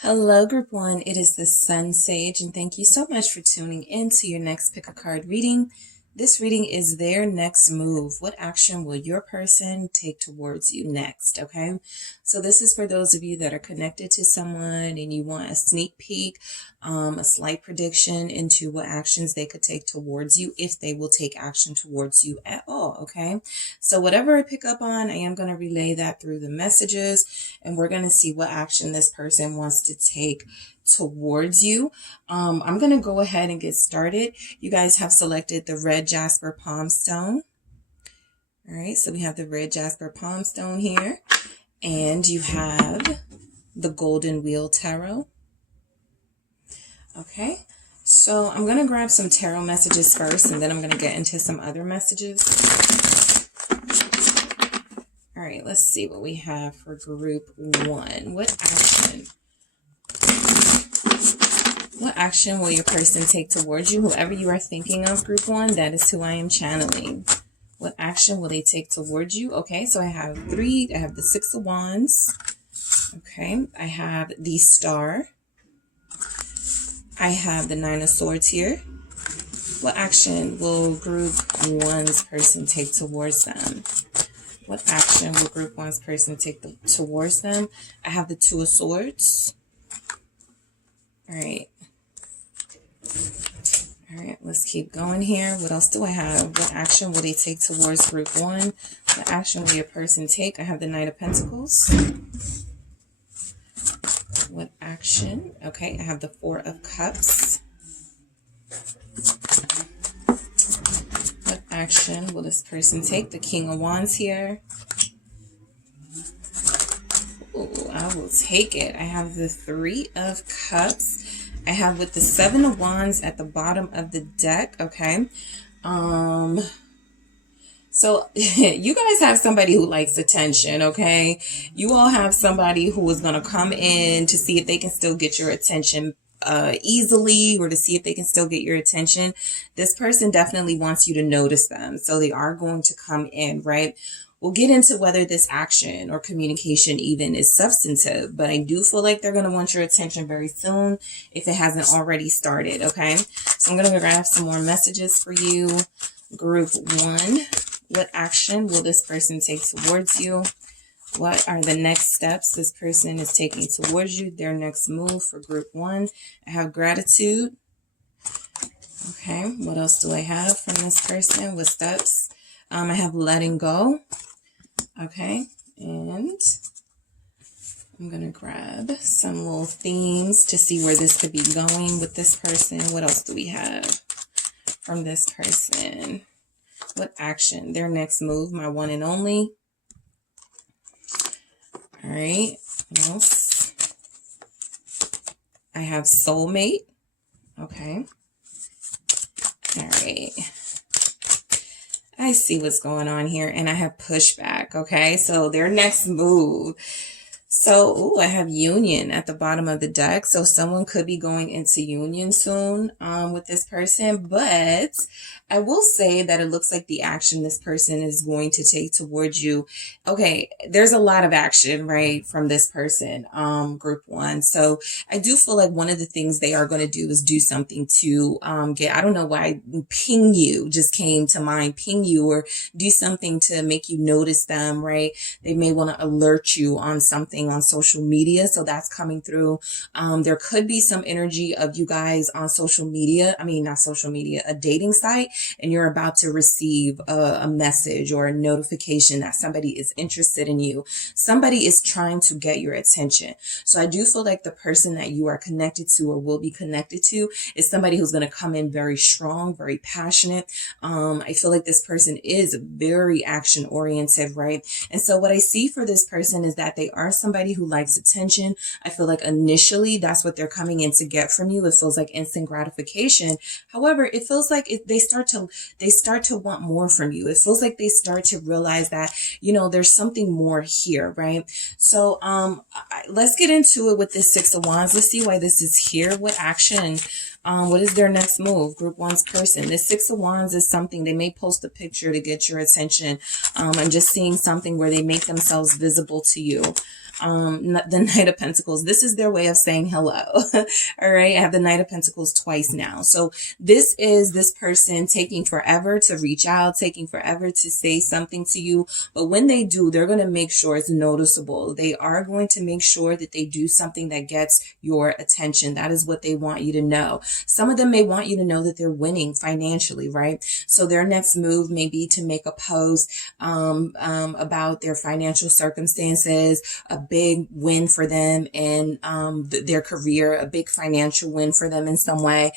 Hello, Group 1. It is the SunSage, and thank you so much for tuning in to your next pick a card reading. This reading is their next move. What action will your person take towards you next? Okay, so this is for those of you that are connected to someone and you want a sneak peek, a slight prediction into what actions they could take towards you, if they will take action towards you at all. Okay, so whatever I pick up on, I am going to relay that through the messages, and we're going to see what action this person wants to take towards you. I'm going to go ahead and get started. You guys have selected the red jasper palm stone. All right, so we have the red jasper palm stone here, and you have the golden wheel tarot. Okay, so I'm going to grab some tarot messages first, and then I'm going to get into some other messages. All right, let's see what we have for group 1. What action will your person take towards you? Whoever you are thinking of, group 1, that is who I am channeling. What action will they take towards you? Okay, so I have the 6 of Wands. Okay, I have the Star. I have the 9 of Swords here. What action will group 1's person take towards them? What action will group 1's person take towards them? I have the 2 of Swords. All right. All right, let's keep going here. What else do I have? What action will they take towards group 1? What action will your person take? I have the Knight of Pentacles. What action? Okay, I have the 4 of Cups. What action will this person take? The King of Wands here. Ooh, I will take it. I have the 3 of Cups. I have with the 7 of Wands at the bottom of the deck. Okay. So you guys have somebody who likes attention. Okay. You all have somebody who is going to come in to see if they can still get your attention easily, or to see if they can still get your attention. This person definitely wants you to notice them. So they are going to come in, right? We'll get into whether this action or communication even is substantive, but I do feel like they're going to want your attention very soon if it hasn't already started, okay? So I'm going to grab some more messages for you. Group 1, what action will this person take towards you? What are the next steps this person is taking towards you? Their next move for group 1. I have gratitude. Okay, what else do I have from this person? What steps? I have letting go. Okay, and I'm going to grab some little themes to see where this could be going with this person. What else do we have from this person? What action? Their next move, my one and only. All right, what else? I have soulmate. Okay. All right. I see what's going on here, and I have pushback. Okay, so their next move. So, I have union at the bottom of the deck. So someone could be going into union soon with this person. But I will say that it looks like the action this person is going to take towards you. Okay, there's a lot of action, right, from this person, group 1. So I do feel like one of the things they are going to do is do something to I don't know why ping you just came to mind, ping you, or do something to make you notice them, right? They may want to alert you on something on social media. So that's coming through. There could be some energy of you guys on social media. I mean, not social media, a dating site, and you're about to receive a message or a notification that somebody is interested in you. Somebody is trying to get your attention. So I do feel like the person that you are connected to or will be connected to is somebody who's going to come in very strong, very passionate. I feel like this person is very action oriented, right? And so what I see for this person is that they are somebody who likes attention. I feel like initially that's what they're coming in to get from you. It feels like instant gratification. However, it feels like they start to want more from you. It feels like they start to realize that, you know, there's something more here, right? So let's get into it with this 6 of Wands. Let's see why this is here. What action What is their next move? Group one's person. This Six of Wands is something, they may post a picture to get your attention. I'm just seeing something where they make themselves visible to you. The Knight of Pentacles, this is their way of saying hello. All right, I have the Knight of Pentacles twice now. So this is this person taking forever to reach out, taking forever to say something to you. But when they do, they're going to make sure it's noticeable. They are going to make sure that they do something that gets your attention. That is what they want you to know. Some of them may want you to know that they're winning financially, right? So their next move may be to make a post about their financial circumstances, a big win for them in their career, a big financial win for them in some way.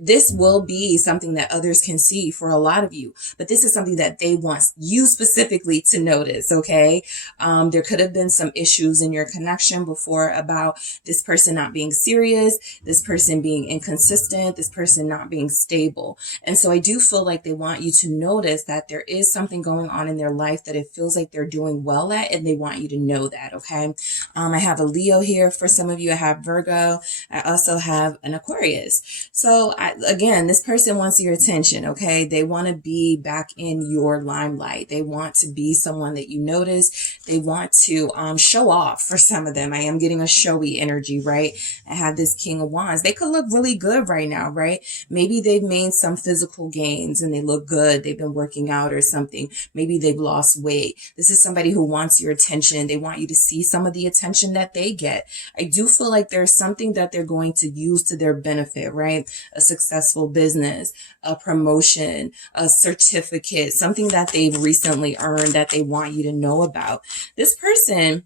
This will be something that others can see for a lot of you, but this is something that they want you specifically to notice, okay? There could have been some issues in your connection before about this person not being serious, this person being inconsistent, this person not being stable. And so I do feel like they want you to notice that there is something going on in their life that it feels like they're doing well at, and they want you to know that, okay? I have a Leo here for some of you. I have Virgo. I also have an Aquarius. So again, this person wants your attention, okay? They want to be back in your limelight. They want to be someone that you notice. They want to show off for some of them. I am getting a showy energy, right? I have this King of Wands. They could look really good right now, right? Maybe they've made some physical gains and they look good. They've been working out or something. Maybe they've lost weight. This is somebody who wants your attention. They want you to see some of the attention that they get. I do feel like there's something that they're going to use to their benefit, right? A successful business, a promotion, a certificate, something that they've recently earned that they want you to know about. This person,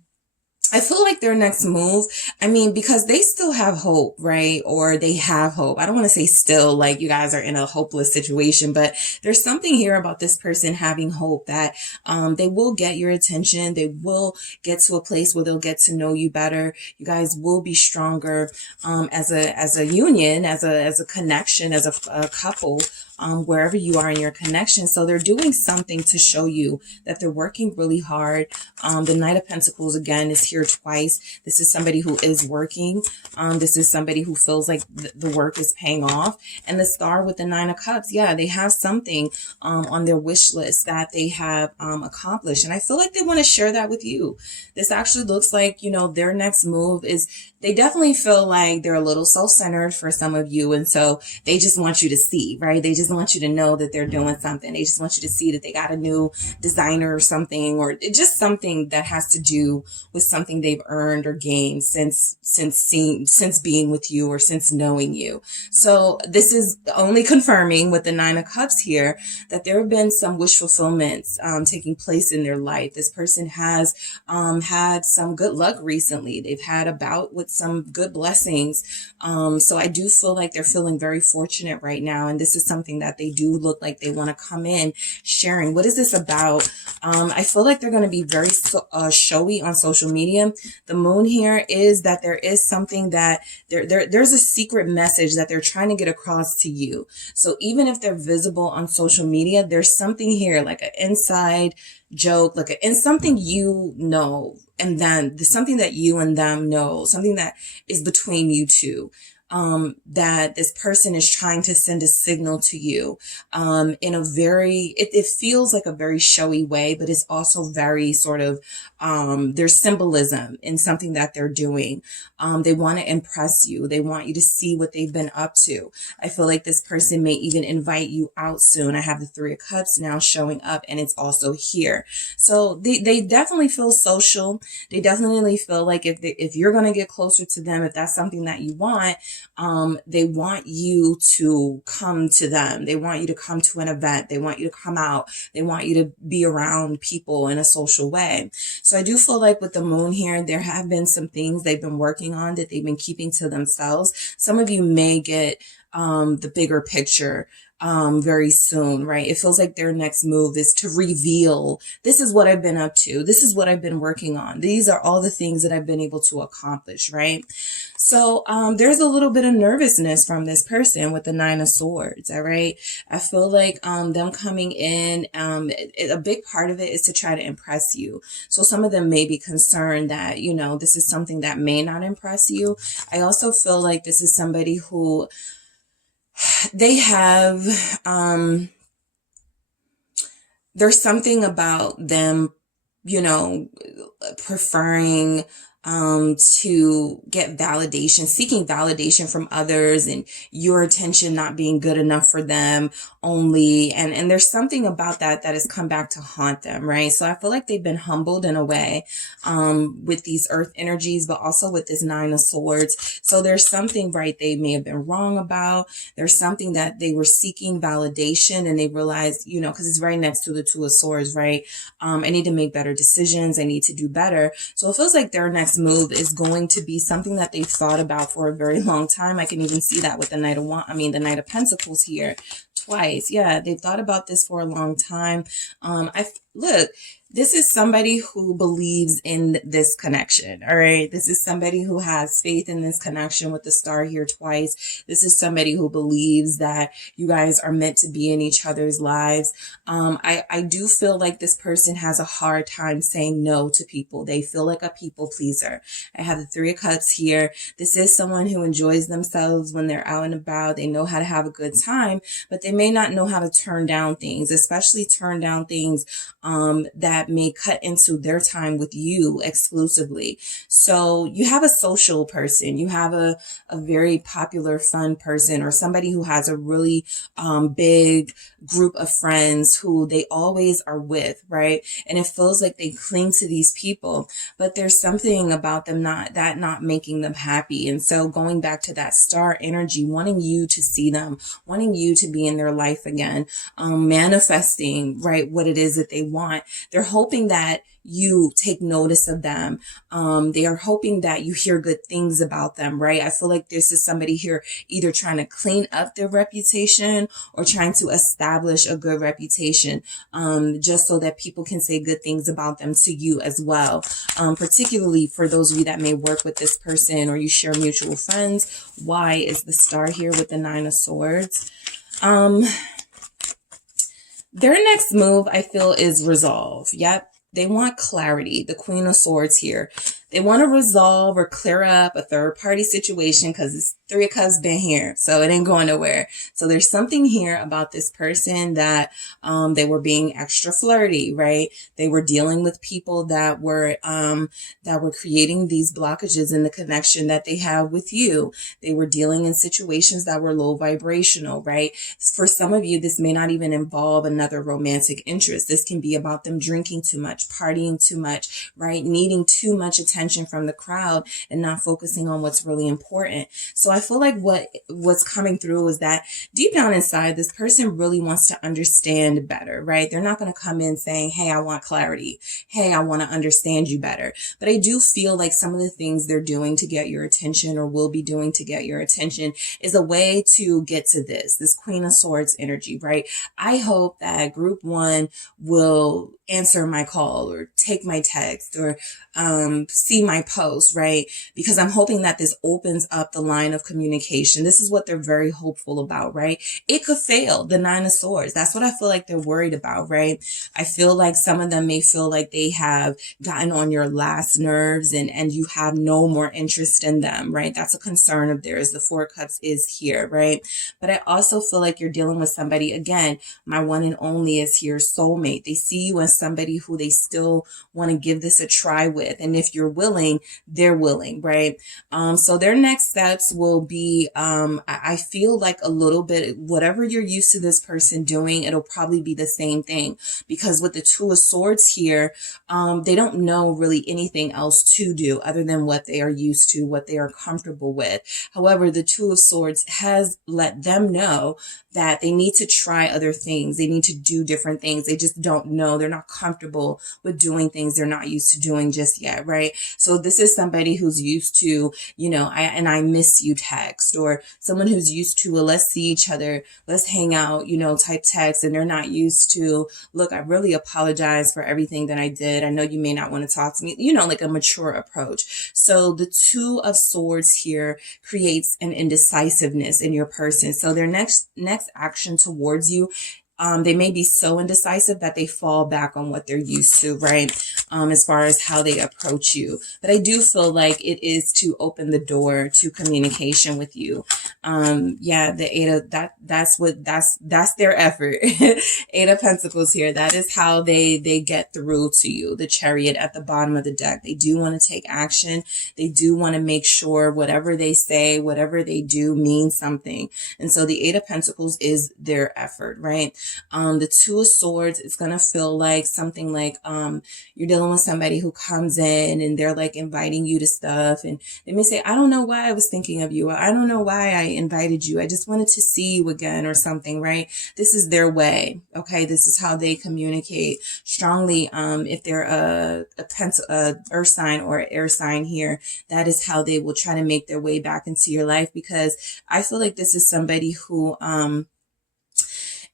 I feel like their next move, I mean, because they still have hope, right? Or they have hope. I don't want to say still, like you guys are in a hopeless situation, but there's something here about this person having hope that they will get your attention. They will get to a place where they'll get to know you better. You guys will be stronger as a union, as a connection, as a couple. Wherever you are in your connection. So they're doing something to show you that they're working really hard. The Knight of Pentacles, again, is here twice. This is somebody who is working. This is somebody who feels like the work is paying off. And the Star with the Nine of Cups, yeah, they have something on their wish list that they have accomplished. And I feel like they want to share that with you. This actually looks like, you know, their next move is, they definitely feel like they're a little self-centered for some of you. And so they just want you to see, right? They just want you to know that they're doing something. They just want you to see that they got a new designer or something, or just something that has to do with something they've earned or gained since being with you or since knowing you. So this is only confirming with the Nine of Cups here that there have been some wish fulfillments taking place in their life. This person has had some good luck recently. They've had a bout with some good blessings. So I do feel like they're feeling very fortunate right now. And this is something that they do look like they want to come in sharing. What is this about? I feel like they're going to be very showy on social media. The Moon here is that there is something that there's a secret message that they're trying to get across to you. So even if they're visible on social media, there's something here like an inside joke, and something you know, and then there's something that you and them know, something that is between you two. That this person is trying to send a signal to you in a very, it feels like a very showy way, but it's also very sort of, there's symbolism in something that they're doing. They want to impress you. They want you to see what they've been up to. I feel like this person may even invite you out soon. I have the Three of Cups now showing up, and it's also here. So they definitely feel social. They definitely feel like if you're going to get closer to them, if that's something that you want, they want you to come to them. They want you to come to an event. They want you to come out. They want you to be around people in a social way. So I do feel like with the Moon here, there have been some things they've been working on that they've been keeping to themselves. Some of you may get the bigger picture very soon, right? It feels like their next move is to reveal, this is what I've been up to. This is what I've been working on. These are all the things that I've been able to accomplish, right? So there's a little bit of nervousness from this person with the Nine of Swords, all right? I feel like them coming in, a big part of it is to try to impress you. So some of them may be concerned that, you know, this is something that may not impress you. I also feel like this is somebody who they have, there's something about them, you know, preferring to get validation, seeking validation from others, and your attention not being good enough for them only. And there's something about that that has come back to haunt them, right? So I feel like they've been humbled in a way, with these earth energies, but also with this Nine of Swords. So there's something, right, they may have been wrong about. There's something that they were seeking validation, and they realized, you know, because it's right next to the Two of Swords, right? I need to make better decisions. I need to do better. So it feels like their next move is going to be something that they've thought about for a very long time. I can even see that with the Knight of Pentacles here twice. Yeah, they've thought about this for a long time. Look, this is somebody who believes in this connection, all right? This is somebody who has faith in this connection with the star here twice. This is somebody who believes that you guys are meant to be in each other's lives. I do feel like this person has a hard time saying no to people. They feel like a people pleaser. I have the Three of Cups here. This is someone who enjoys themselves when they're out and about. They know how to have a good time, but they may not know how to turn down things, especially turn down things that may cut into their time with you exclusively. So you have a social person, you have a very popular, fun person, or somebody who has a really big group of friends who they always are with, right? And it feels like they cling to these people, but there's something about them not making them happy. And so going back to that star energy, wanting you to see them, wanting you to be in their life again, manifesting, right, what it is that they want. They're hoping that you take notice of them. They are hoping that you hear good things about them, right? I feel like this is somebody here either trying to clean up their reputation or trying to establish a good reputation, just so that people can say good things about them to you as well. Particularly for those of you that may work with this person or you share mutual friends. Why is the star here with the Nine of Swords? Their next move, I feel, is resolve. Yep. They want clarity. The Queen of Swords here. They want to resolve or clear up a third party situation because this Three of Cups been here. So it ain't going nowhere. So there's something here about this person that they were being extra flirty, right? They were dealing with people that were creating these blockages in the connection that they have with you. They were dealing in situations that were low vibrational, right? For some of you, this may not even involve another romantic interest. This can be about them drinking too much, partying too much, right? Needing too much attention from the crowd and not focusing on what's really important. So I feel like what's coming through is that deep down inside, this person really wants to understand better, right? They're not going to come in saying, hey, I want clarity. Hey, I want to understand you better. But I do feel like some of the things they're doing to get your attention or will be doing to get your attention is a way to get to this Queen of Swords energy, right? I hope that group one will answer my call or take my text or see my post, right? Because I'm hoping that this opens up the line of communication. This is what they're very hopeful about, right? It could fail, the Nine of Swords. That's what I feel like they're worried about, right? I feel like some of them may feel like they have gotten on your last nerves and you have no more interest in them, right? That's a concern of theirs. The Four of Cups is here, right? But I also feel like you're dealing with somebody, again, my one and only is here, soulmate. They see you as somebody who they still want to give this a try with. And if you're willing, they're willing, right? So their next steps will be, I feel like a little bit, whatever you're used to this person doing, it'll probably be the same thing. Because with the Two of Swords here, they don't know really anything else to do other than what they are used to, what they are comfortable with. However, the Two of Swords has let them know that they need to try other things. They need to do different things. They just don't know. They're not comfortable with doing things they're not used to doing just yet, right? So this is somebody who's used to, you know, I miss you text, or someone who's used to, well, let's see each other, let's hang out, you know, type text, and they're not used to, look, I really apologize for everything that I did. I know you may not want to talk to me, you know, like a mature approach. So the Two of Swords here creates an indecisiveness in your person. So their next action towards you, they may be so indecisive that they fall back on what they're used to, right? as far as how they approach you. But I do feel like it is to open the door to communication with you. Yeah, the Eight of that's their effort. Eight of Pentacles here. That is how they get through to you. The Chariot at the bottom of the deck. They do want to take action. They do want to make sure whatever they say, whatever they do means something. And so the Eight of Pentacles is their effort, right? The Two of Swords is going to feel like something like you're dealing with somebody who comes in and they're like inviting you to stuff, and they may say, I don't know why I was thinking of you. I don't know why I invited you. I just wanted to see you again or something, right? This is their way. Okay. This is how they communicate strongly. If they're a earth sign or an air sign here, that is how they will try to make their way back into your life, because I feel like this is somebody who,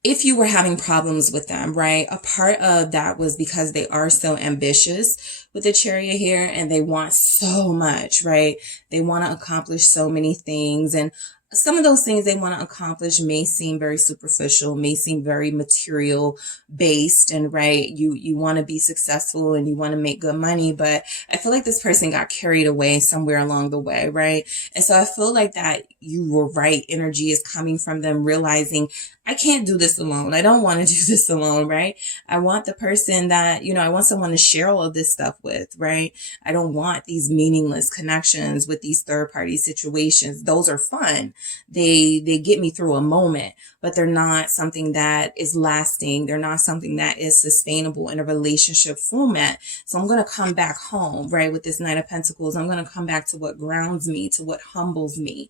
if you were having problems with them, right? A part of that was because they are so ambitious with the Chariot here, and they want so much, right? They want to accomplish so many things, and some of those things they want to accomplish may seem very superficial, may seem very material based, and right, you want to be successful and you want to make good money, but I feel like this person got carried away somewhere along the way, right? And so I feel like that you were right. Energy is coming from them realizing, I can't do this alone. I don't want to do this alone, right? I want the person that, I want someone to share all of this stuff with, right? I don't want these meaningless connections with these third party situations. Those are fun. They get me through a moment, but they're not something that is lasting. They're not something that is sustainable in a relationship format. So I'm going to come back home, right? With this Knight of Pentacles, I'm going to come back to what grounds me, to what humbles me.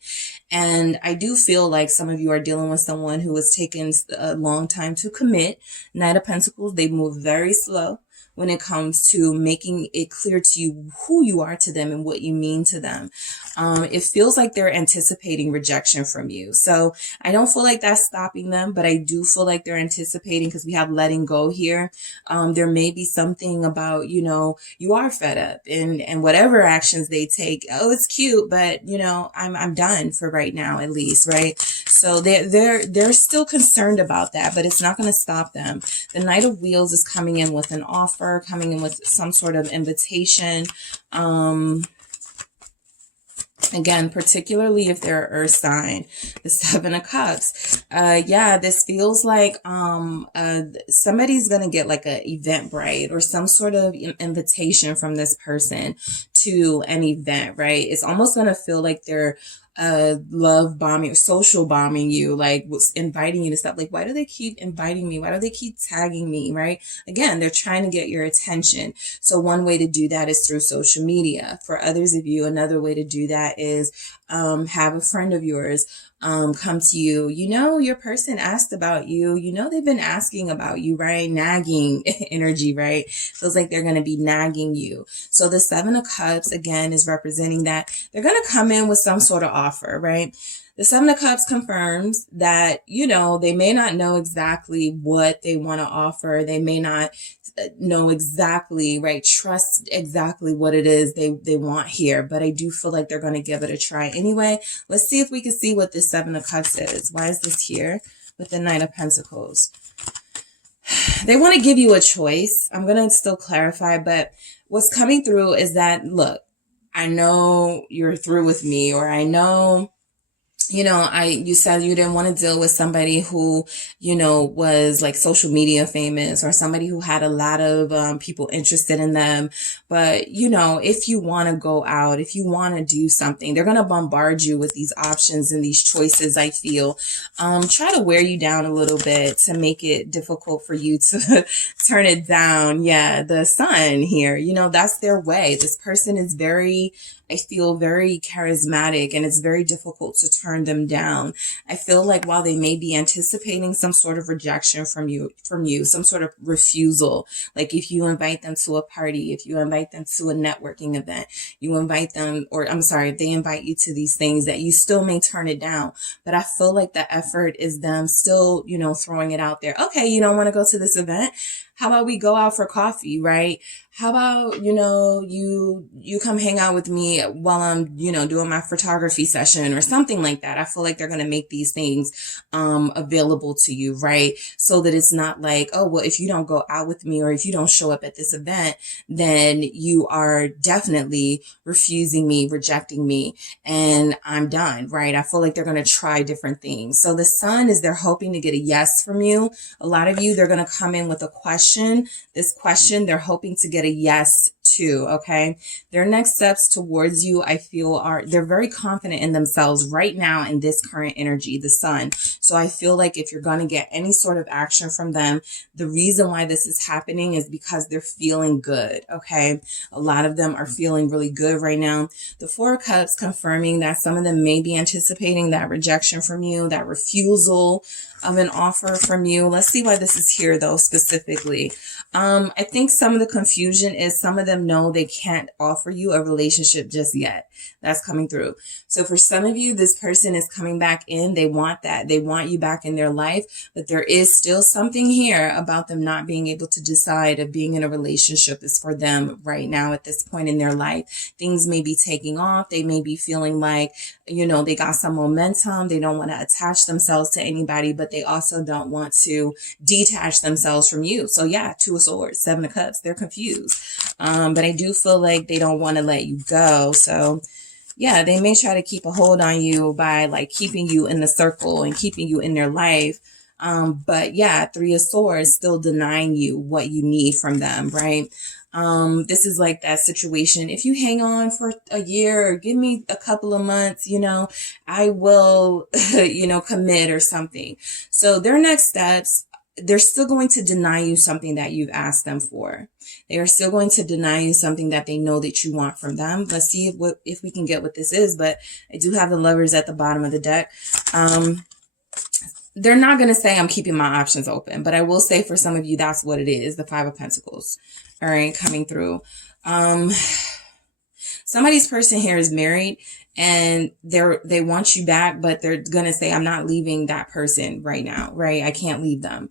And I do feel like some of you are dealing with someone who has taken a long time to commit. Knight of Pentacles, they move very slow when it comes to making it clear to you who you are to them and what you mean to them. It feels like they're anticipating rejection from you. So I don't feel like that's stopping them, but I do feel like they're anticipating, because we have letting go here. There may be something about, you are fed up, and whatever actions they take, oh, it's cute, but I'm done for right now, at least, right? So they're still concerned about that, but it's not going to stop them. The Knight of Wheels is coming in with an offer, coming in with some sort of invitation. Again, particularly if they're an earth sign. The Seven of Cups. Yeah, this feels like somebody's going to get like an Eventbrite or some sort of invitation from this person to an event, right? It's almost going to feel like they're love bombing or social bombing you, like inviting you to stuff. Like, why do they keep inviting me? Why do they keep tagging me, right? Again, they're trying to get your attention. So one way to do that is through social media. For others of you, another way to do that is have a friend of yours come to you. Your person asked about you. They've been asking about you, right? Nagging energy, right? Feels like they're going to be nagging you. So the Seven of Cups, again, is representing that they're going to come in with some sort of offer, right? The Seven of Cups confirms that, they may not know exactly what they want to offer. They may not know exactly, right? Trust exactly what it is they want here. But I do feel like they're going to give it a try anyway. Let's see if we can see what this Seven of Cups is. Why is this here with the Knight of Pentacles? They want to give you a choice. I'm going to still clarify, but what's coming through is that, look, I know you're through with me, or I know, you said you didn't want to deal with somebody who, was like social media famous, or somebody who had a lot of people interested in them. But, if you want to go out, if you want to do something, they're going to bombard you with these options and these choices, I feel. Try to wear you down a little bit to make it difficult for you to turn it down. Yeah, the Sun here, that's their way. This person is I feel very charismatic, and it's very difficult to turn them down. I feel like while they may be anticipating some sort of rejection from you, some sort of refusal, like if you invite them to a party, if you invite them to a networking event, you invite them, or I'm sorry, if they invite you to these things, that you still may turn it down. But I feel like the effort is them still, throwing it out there. Okay, you don't want to go to this event? How about we go out for coffee, right? How about, you come hang out with me while I'm, doing my photography session or something like that. I feel like they're going to make these things available to you, right? So that it's not like, oh, well, if you don't go out with me or if you don't show up at this event, then you are definitely refusing me, rejecting me, and I'm done, right? I feel like they're going to try different things. So the sun is they're hoping to get a yes from you. A lot of you, they're going to come in with a question. This question, they're hoping to get a yes to, okay? Their next steps towards you, I feel they're very confident in themselves right now in this current energy, the sun. So I feel like if you're going to get any sort of action from them, the reason why this is happening is because they're feeling good, okay? A lot of them are feeling really good right now. The Four of Cups confirming that some of them may be anticipating that rejection from you, that refusal of an offer from you. Let's see why this is here though, specifically. I think some of the confusion is some of them know they can't offer you a relationship just yet. That's coming through. So for some of you, this person is coming back in. They want that. They want you back in their life, but there is still something here about them not being able to decide if being in a relationship is for them right now at this point in their life. Things may be taking off. They may be feeling like, they got some momentum. They don't want to attach themselves to anybody, but they also don't want to detach themselves from you. So yeah, Two of Swords, Seven of Cups, they're confused. But I do feel like they don't want to let you go. So yeah, they may try to keep a hold on you by like keeping you in the circle and keeping you in their life. But yeah, Three of Swords still denying you what you need from them, right? This is like that situation. If you hang on for a year or give me a couple of months, I will, commit or something. So their next steps, they're still going to deny you something that you've asked them for. They are still going to deny you something that they know that you want from them. Let's see if we can get what this is. But I do have the Lovers at the bottom of the deck. They're not going to say I'm keeping my options open, but I will say for some of you, that's what it is. The Five of Pentacles. All right, coming through. Somebody's person here is married and they want you back, but they're going to say, I'm not leaving that person right now, right? I can't leave them.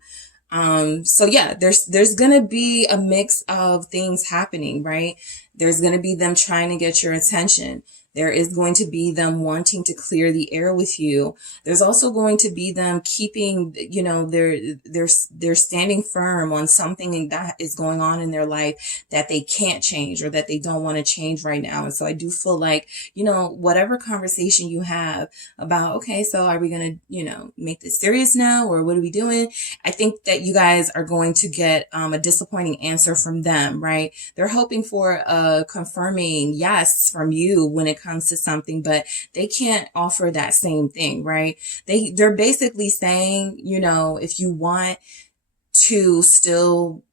So yeah, there's going to be a mix of things happening, right? There's going to be them trying to get your attention. There is going to be them wanting to clear the air with you. There's also going to be them keeping, they're standing firm on something that is going on in their life that they can't change or that they don't want to change right now. And so I do feel like, whatever conversation you have about, okay, so are we going to, make this serious now or what are we doing? I think that you guys are going to get a disappointing answer from them, right? They're hoping for a confirming yes from you when it comes to something, but they can't offer that same thing, right? They're basically saying, if you want to still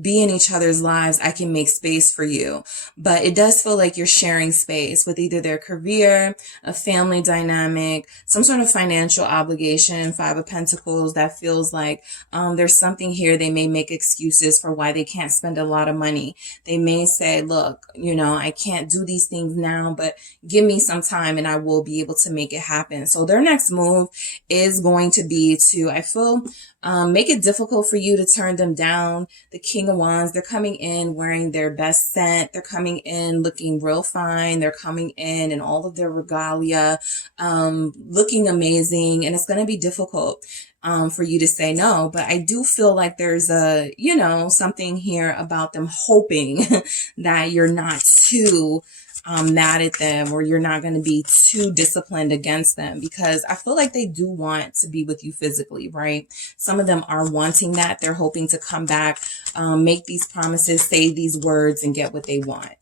be in each other's lives, I can make space for you. But it does feel like you're sharing space with either their career, a family dynamic, some sort of financial obligation. Five of Pentacles, that feels like there's something here. They may make excuses for why they can't spend a lot of money. They may say, look, I can't do these things now, but give me some time and I will be able to make it happen. So their next move is going to be to, I feel, make it difficult for you to turn them down. The King of Wands, they're coming in wearing their best scent. They're coming in looking real fine. They're coming in all of their regalia, looking amazing. And it's going to be difficult for you to say no. But I do feel like there's something here about them hoping that you're not too mad at them or you're not going to be too disciplined against them, because I feel like they do want to be with you physically, right? Some of them are wanting that. They're hoping to come back, make these promises, say these words, and get what they want.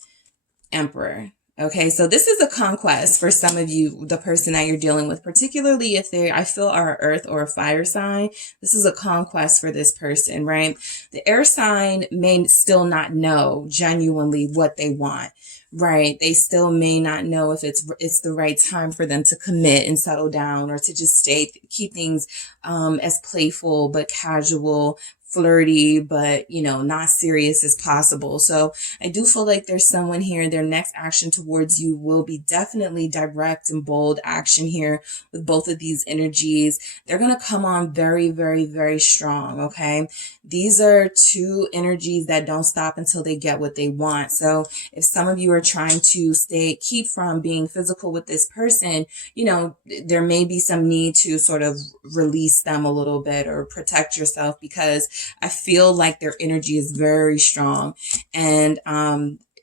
Emperor. Okay, so this is a conquest for some of you, the person that you're dealing with, particularly if they, I feel, are an earth or a fire sign. This is a conquest for this person, right? The air sign may still not know genuinely what they want, right? They still may not know if it's the right time for them to commit and settle down, or to just keep things as playful but casual, flirty, but not serious as possible. So I do feel like there's someone here, their next action towards you will be definitely direct and bold action here with both of these energies. They're going to come on very, very, very strong. Okay. These are two energies that don't stop until they get what they want. So if some of you are trying to keep from being physical with this person, there may be some need to sort of release them a little bit or protect yourself, because I feel like their energy is very strong, and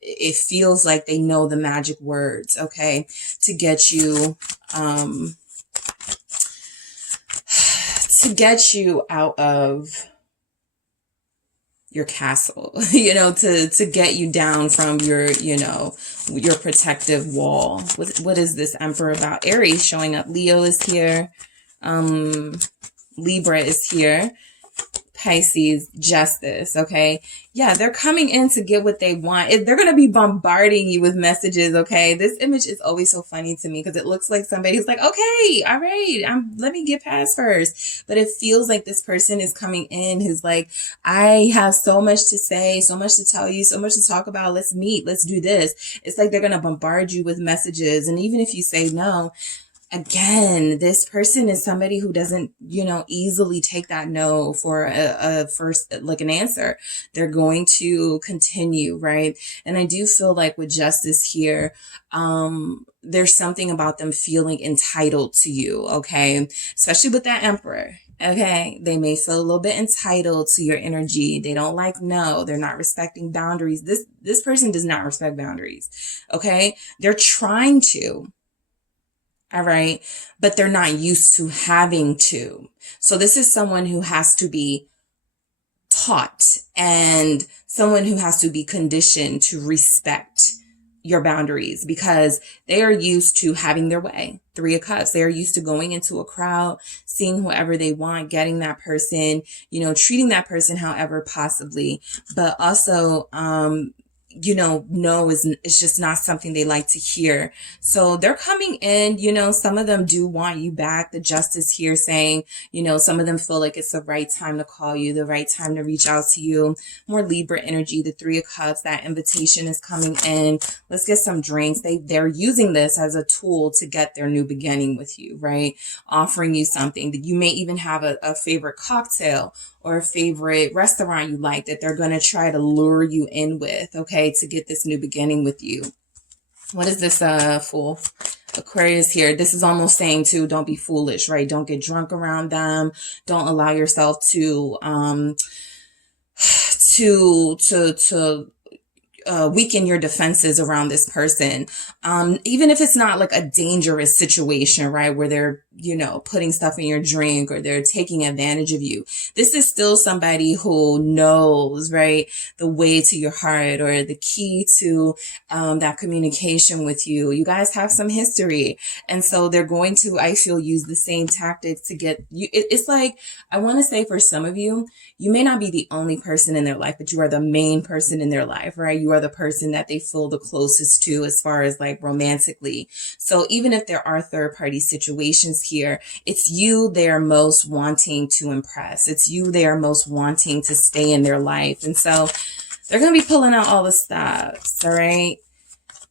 it feels like they know the magic words, okay, to get you out of your castle, to get you down from your protective wall. What is this Emperor about? Aries showing up. Leo is here. Libra is here. Pisces, Justice, okay? Yeah, they're coming in to get what they want. They're going to be bombarding you with messages, okay? This image is always so funny to me, because it looks like somebody's like, okay, all right, let me get past first. But it feels like this person is coming in who's like, I have so much to say, so much to tell you, so much to talk about. Let's meet. Let's do this. It's like they're going to bombard you with messages. And even if you say no, again, this person is somebody who doesn't, easily take that no for a first, like an answer. They're going to continue, right? And I do feel like with Justice here, there's something about them feeling entitled to you, okay? Especially with that Emperor. Okay, they may feel a little bit entitled to your energy. They don't like no. They're not respecting boundaries. This person does not respect boundaries. Okay, they're trying to. All right. But they're not used to having to. So this is someone who has to be taught, and someone who has to be conditioned to respect your boundaries, because they are used to having their way. 3 of Cups. They are used to going into a crowd, seeing whoever they want, getting that person, treating that person however possibly, but also, no is just not something they like to hear. So they're coming in, some of them do want you back. The Justice here saying, some of them feel like it's the right time to call you, the right time to reach out to you. More Libra energy, the 3 of Cups, that invitation is coming in. Let's get some drinks. They're using this as a tool to get their new beginning with you, right? Offering you something that you may even have a favorite cocktail or a favorite restaurant you like that they're going to try to lure you in with, okay, to get this new beginning with you. What is this Fool? Aquarius here. This is almost saying too, don't be foolish, right? Don't get drunk around them. Don't allow yourself to weaken your defenses around this person. Even if it's not like a dangerous situation, right? Where they're, putting stuff in your drink or they're taking advantage of you. This is still somebody who knows, right? The way to your heart, or the key to, that communication with you. You guys have some history. And so they're going to, I feel, use the same tactics to get you. It's like, I want to say for some of you, you may not be the only person in their life, but you are the main person in their life, right? You are the person that they feel the closest to as far as like romantically. So even if there are third party situations here, it's you they are most wanting to impress. It's you they are most wanting to stay in their life. And so they're going to be pulling out all the stops, all right?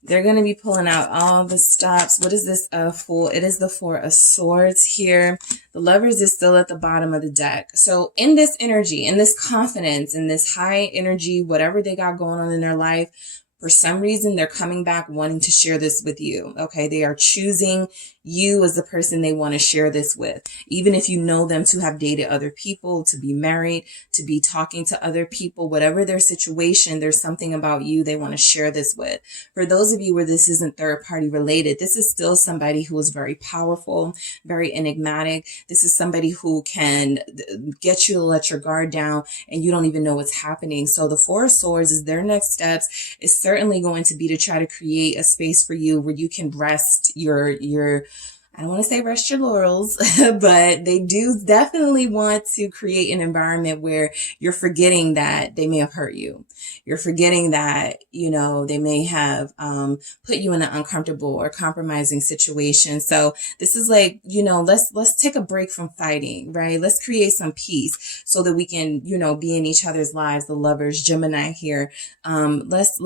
They're going to be pulling out all the stops. What is this Fool? It is the 4 of Swords here. The Lovers is still at the bottom of the deck. So in this energy, in this confidence, in this high energy, whatever they got going on in their life, for some reason, they're coming back wanting to share this with you. Okay. They are choosing you as the person they want to share this with. Even if you know them to have dated other people, to be married, to be talking to other people, whatever their situation, there's something about you they want to share this with. For those of you where this isn't third party related, this is still somebody who is very powerful, very enigmatic. This is somebody who can get you to let your guard down and you don't even know what's happening. So the 4 of Swords is their next steps. Is certainly going to be to try to create a space for you where you can rest your I don't want to say rest your laurels, but they do definitely want to create an environment where you're forgetting that they may have hurt you. You're forgetting that, you know, they may have put you in an uncomfortable or compromising situation. So this is like, you know, let's take a break from fighting, right? Let's create some peace so that we can, you know, be in each other's lives. The lovers, Gemini here. Let's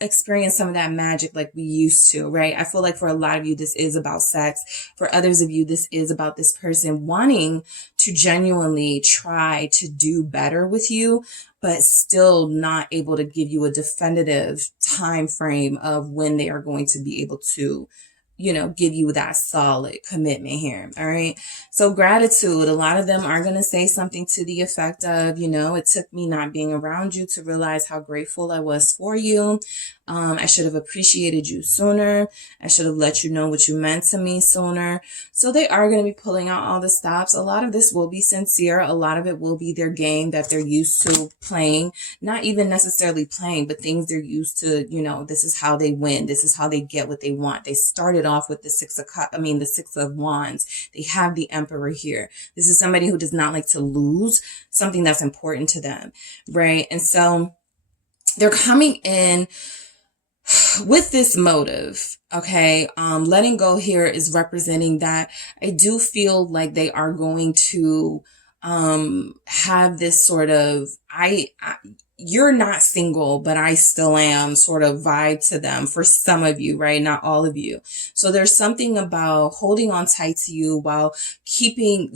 experience some of that magic like we used to, right? I feel like for a lot of you, this is about sex. For others of you, this is about this person wanting to genuinely try to do better with you, but still not able to give you a definitive time frame of when they are going to be able to, you know, give you that solid commitment here. All right. So gratitude, a lot of them are going to say something to the effect of, you know, it took me not being around you to realize how grateful I was for you. I should have appreciated you sooner. I should have let you know what you meant to me sooner. So they are going to be pulling out all the stops. A lot of this will be sincere. A lot of it will be their game that they're used to playing, not even necessarily playing, but things they're used to, you know, this is how they win. This is how they get what they want. They started off with the the Six of Wands. They have the Emperor here. This is somebody who does not like to lose something that's important to them, right? And so they're coming in with this motive, okay? Letting go here is representing that I do feel like they are going to have this sort of you're not single, but I still am sort of vibe to them for some of you, right? Not all of you. So there's something about holding on tight to you while keeping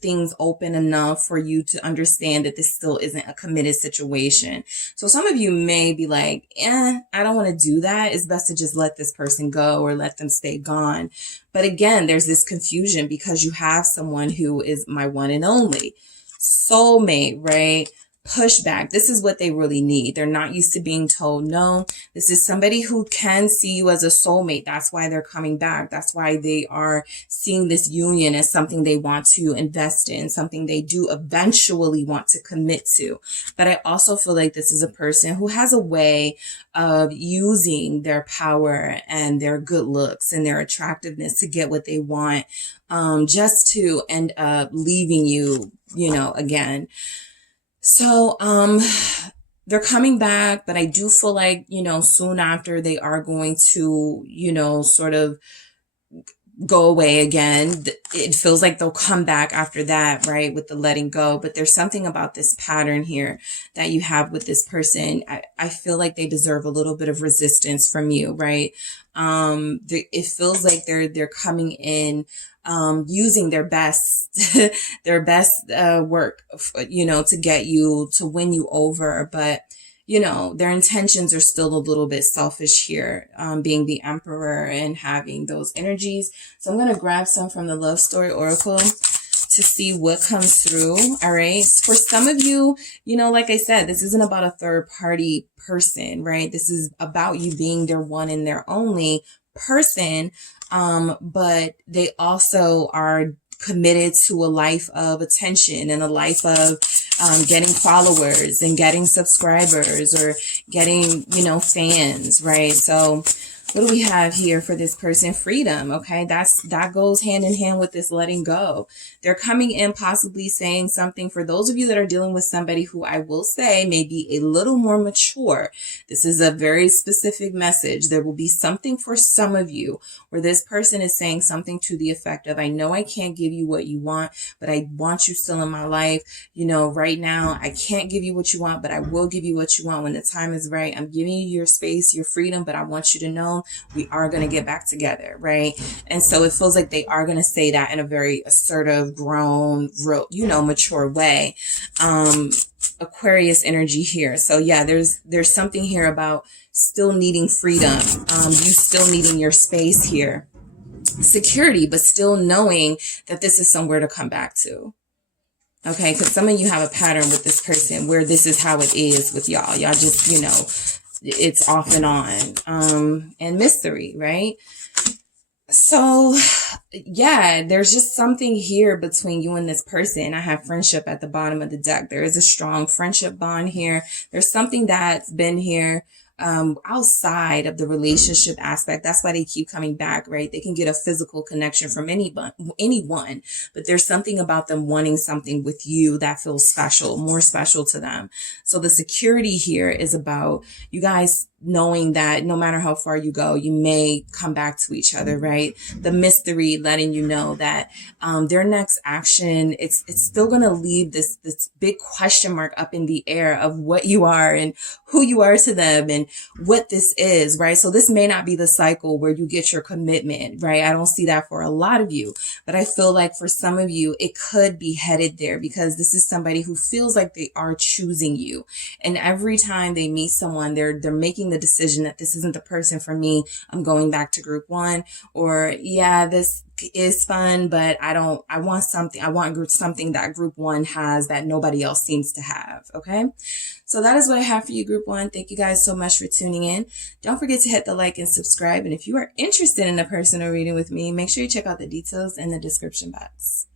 things open enough for you to understand that this still isn't a committed situation. So some of you may be like, I don't want to do that. It's best to just let this person go or let them stay gone. But again, there's this confusion because you have someone who is my one and only soulmate, right? Pushback. This is what they really need. They're not used to being told no. This is somebody who can see you as a soulmate. That's why they're coming back. That's why they are seeing this union as something they want to invest in, something they do eventually want to commit to. But I also feel like this is a person who has a way of using their power and their good looks and their attractiveness to get what they want, just to end up leaving you, again. So, they're coming back, but I do feel like, soon after they are going to, sort of go away again. It feels like they'll come back after that, right? With the letting go. But there's something about this pattern here that you have with this person. I feel like they deserve a little bit of resistance from you, right? It feels like they're coming in, using their best, work, to get you, to win you over. But, their intentions are still a little bit selfish here, being the Emperor and having those energies. So I'm going to grab some from the Love Story Oracle to see what comes through. All right. For some of you, like I said, this isn't about a third party person, right? This is about you being their one and their only person. But they also are committed to a life of attention and a life of getting followers and getting subscribers or getting, fans, right? So what do we have here for this person? Freedom. Okay. That goes hand in hand with this letting go. They're coming in possibly saying something for those of you that are dealing with somebody who I will say may be a little more mature. This is a very specific message. There will be something for some of you where this person is saying something to the effect of, I know I can't give you what you want, but I want you still in my life. Right now I can't give you what you want, but I will give you what you want when the time is right. I'm giving you your space, your freedom, but I want you to know we are going to get back together, right? And so it feels like they are going to say that in a very assertive, grown, mature way. Aquarius energy here. So yeah, there's something here about still needing freedom. You still needing your space here. Security, but still knowing that this is somewhere to come back to. Okay, because some of you have a pattern with this person where this is how it is with y'all. Y'all just, it's off and on. And mystery, right? So yeah, there's just something here between you and this person. I have friendship at the bottom of the deck. There is a strong friendship bond here. There's something that's been here outside of the relationship aspect. That's why they keep coming back, right? They can get a physical connection from anyone, but there's something about them wanting something with you that feels special, more special to them. So the security here is about you guys knowing that no matter how far you go, you may come back to each other, right? The mystery letting you know that their next action, it's still going to leave this big question mark up in the air of what you are and who you are to them and what this is, right? So this may not be the cycle where you get your commitment, right? I don't see that for a lot of you, but I feel like for some of you, it could be headed there because this is somebody who feels like they are choosing you. And every time they meet someone, they're making the decision that this isn't the person for me. I'm going back to group one, or yeah, this is fun, but I want something that group one has that nobody else seems to have. Okay. So that is what I have for you, group one. Thank you guys so much for tuning in. Don't forget to hit the like and subscribe. And if you are interested in a personal reading with me, make sure you check out the details in the description box.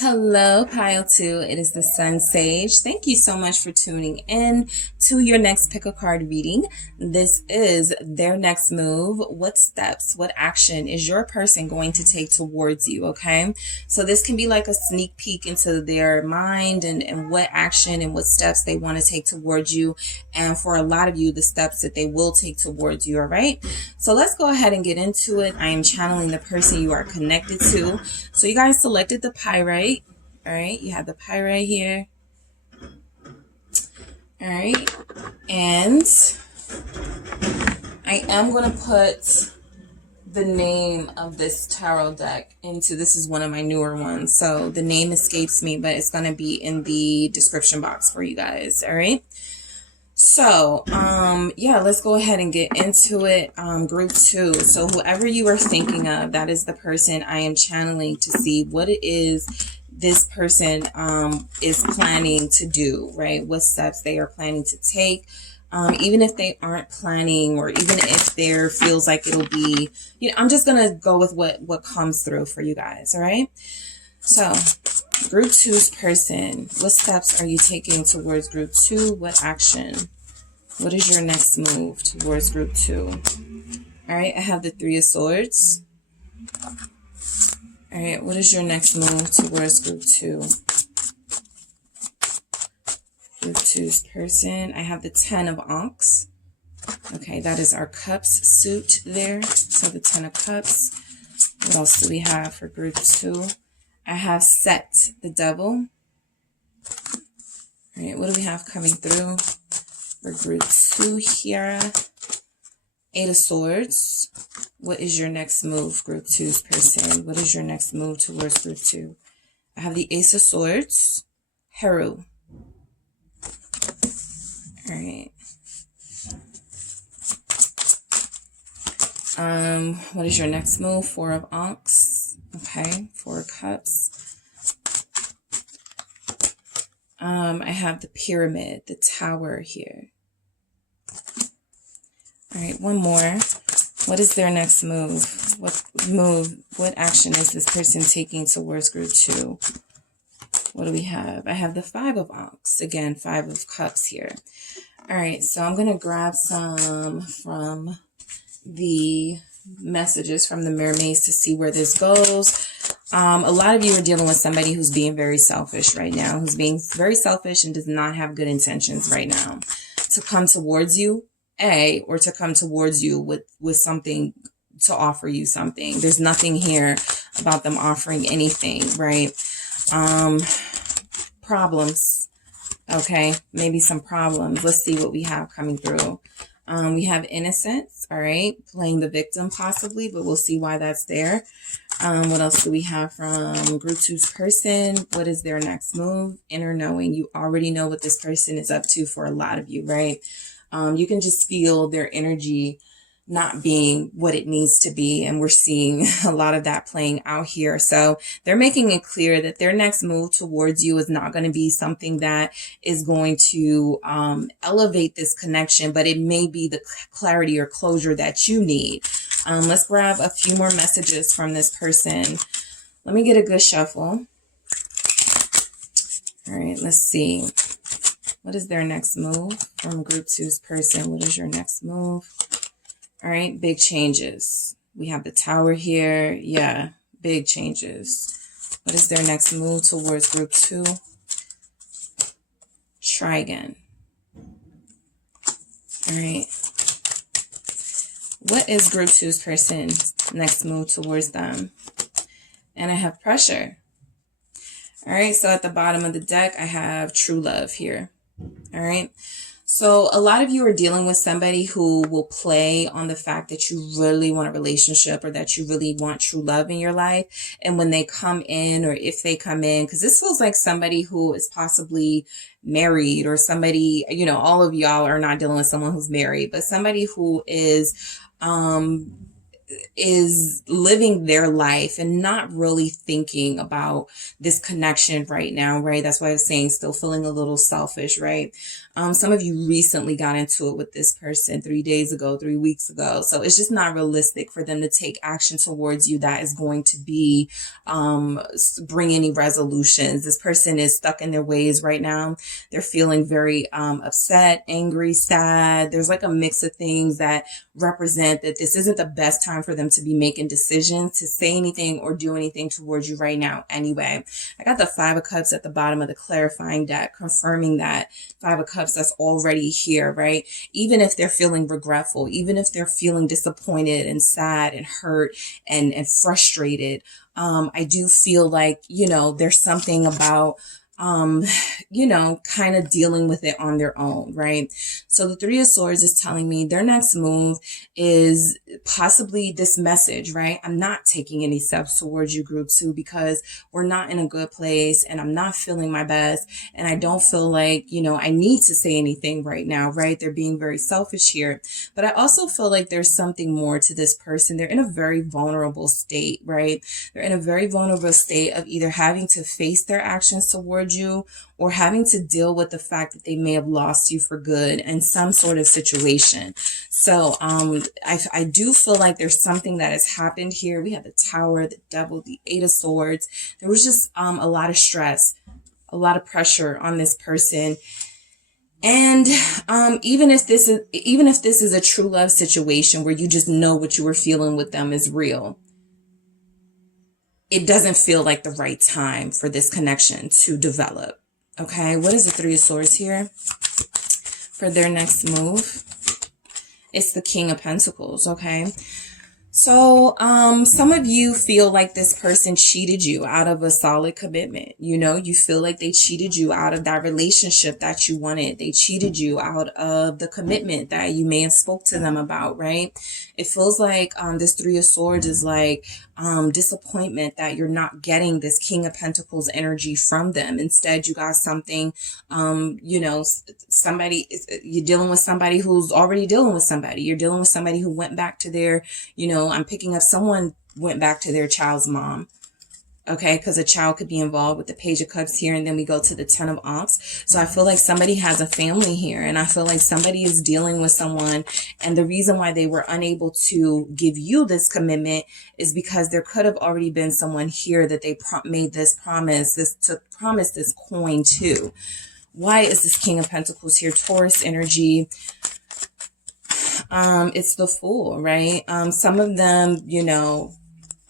Hello, Pile 2. It is the Sun Sage. Thank you so much for tuning in to your next pick a card reading. This is their next move. What steps, what action is your person going to take towards you, okay? So this can be like a sneak peek into their mind and what action and what steps they want to take towards you. And for a lot of you, the steps that they will take towards you, all right? So let's go ahead and get into it. I am channeling the person you are connected to. So you guys selected the Pyrite. All right, you have the Pyrite here. All right, and I am going to put the name of this tarot deck into, this is one of my newer ones, so the name escapes me, but it's going to be in the description box for you guys. All right. So, yeah, let's go ahead and get into it. Group 2. So whoever you are thinking of, that is the person I am channeling to see what it is this person is planning to do, right? What steps they are planning to take. Even if they aren't planning, or even if there feels like it'll be, I'm just going to go with what comes through for you guys. All right. So group 2's person, what steps are you taking towards group 2? What action? What is your next move towards group 2? All right. I have the 3 of Swords. All right, what is your next move towards group 2? Group 2's person. I have the 10 of Ankhs. Okay, that is our Cups suit there. So the 10 of Cups. What else do we have for group 2? I have Set, the Devil. All right, what do we have coming through for group 2 here? 8 of Swords. What is your next move, group 2's person? What is your next move towards group 2? I have the Ace of Swords. Heru. All right. What is your next move? 4 of Ankhs. Okay, 4 of Cups. I have the Pyramid, the Tower here. All right, one more. What is their next move? What action is this person taking towards group 2? What do we have? I have the 5 of Ankhs. Again, 5 of Cups here. All right, so I'm going to grab some from the messages from the mermaids to see where this goes. A lot of you are dealing with somebody who's being very selfish right now, who's being very selfish and does not have good intentions right now to come towards you. Or to come towards you with something, to offer you something. There's nothing here about them offering anything, right? Problems. Okay, maybe some problems. Let's see what we have coming through. We have Innocence, all right? Playing the victim possibly, but we'll see why that's there. What else do we have from group 2's person? What is their next move? Inner knowing. You already know what this person is up to for a lot of you, right? You can just feel their energy not being what it needs to be. And we're seeing a lot of that playing out here. So they're making it clear that their next move towards you is not going to be something that is going to elevate this connection, but it may be the clarity or closure that you need. Let's grab a few more messages from this person. Let me get a good shuffle. All right, let's see. What is their next move from group two's person? What is your next move? All right, big changes. We have the Tower here. Yeah, big changes. What is their next move towards group two? Try again. All right. What is group two's person's next move towards them? And I have pressure. All right, so at the bottom of the deck, I have true love here. All right. So a lot of you are dealing with somebody who will play on the fact that you really want a relationship or that you really want true love in your life. And when they come in, or if they come in, because this feels like somebody who is possibly married, or somebody, you know, all of y'all are not dealing with someone who's married, but somebody who is living their life and not really thinking about this connection right now, right? That's why I was saying still feeling a little selfish, right? Some of you recently got into it with this person 3 days ago, 3 weeks ago. So it's just not realistic for them to take action towards you that is going to be, bring any resolutions. This person is stuck in their ways right now. They're feeling very, upset, angry, sad. There's like a mix of things that represent that this isn't the best time for them to be making decisions, to say anything or do anything towards you right now anyway. I got the Five of Cups at the bottom of the clarifying deck, confirming that Five of Cups that's already here, right? Even if they're feeling regretful, even if they're feeling disappointed and sad and hurt and frustrated, I do feel like, you know, there's something about you know, kind of dealing with it on their own, right? So the Three of Swords is telling me their next move is possibly this message, right? I'm not taking any steps towards you, group two, because we're not in a good place and I'm not feeling my best. And I don't feel like, you know, I need to say anything right now, right? They're being very selfish here. But I also feel like there's something more to this person. They're in a very vulnerable state, right? They're in a very vulnerable state of either having to face their actions towards you or having to deal with the fact that they may have lost you for good in some sort of situation. So I do feel like there's something that has happened here. We have the Tower, the Devil, the Eight of Swords. There was just a lot of stress, a lot of pressure on this person. And even if this is a true love situation where you just know what you were feeling with them is real, it doesn't feel like the right time for this connection to develop. Okay, what is the Three of Swords here for their next move? It's the King of Pentacles, okay? So, some of you feel like this person cheated you out of a solid commitment. You know, you feel like they cheated you out of that relationship that you wanted. They cheated you out of the commitment that you may have spoke to them about, right? It feels like, this Three of Swords is like, disappointment that you're not getting this King of Pentacles energy from them. Instead, you got something, you know, you're dealing with somebody who's already dealing with somebody. You're dealing with somebody who went back to their, you know, I'm picking up someone went back to their child's mom. Okay, because a child could be involved with the Page of Cups here, and then we go to the Ten of Wands. So I feel like somebody has a family here, and I feel like somebody is dealing with someone, and the reason why they were unable to give you this commitment is because there could have already been someone here that they made this promise, this coin to. Why is this King of Pentacles here? Taurus energy. It's the Fool, right? Some of them, you know,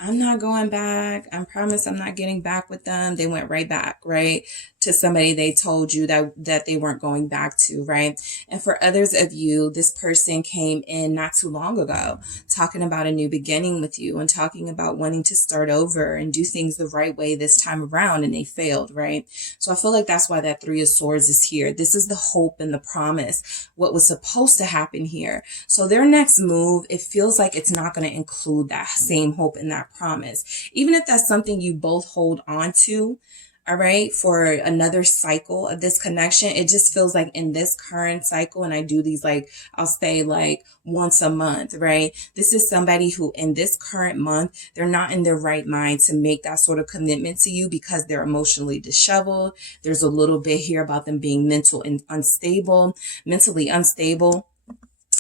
I'm not going back. I promise I'm not getting back with them. They went right back, right? To somebody they told you that they weren't going back to, right? And for others of you, this person came in not too long ago talking about a new beginning with you and talking about wanting to start over and do things the right way this time around, and they failed, right? So I feel like that's why that Three of Swords is here. This is the hope and the promise, what was supposed to happen here. So their next move, it feels like it's not going to include that same hope and that promise. Even if that's something you both hold on to, all right, for another cycle of this connection, it just feels like in this current cycle, and I do these like, I'll say like once a month, right? This is somebody who in this current month, they're not in their right mind to make that sort of commitment to you because they're emotionally disheveled. There's a little bit here about them being mentally unstable,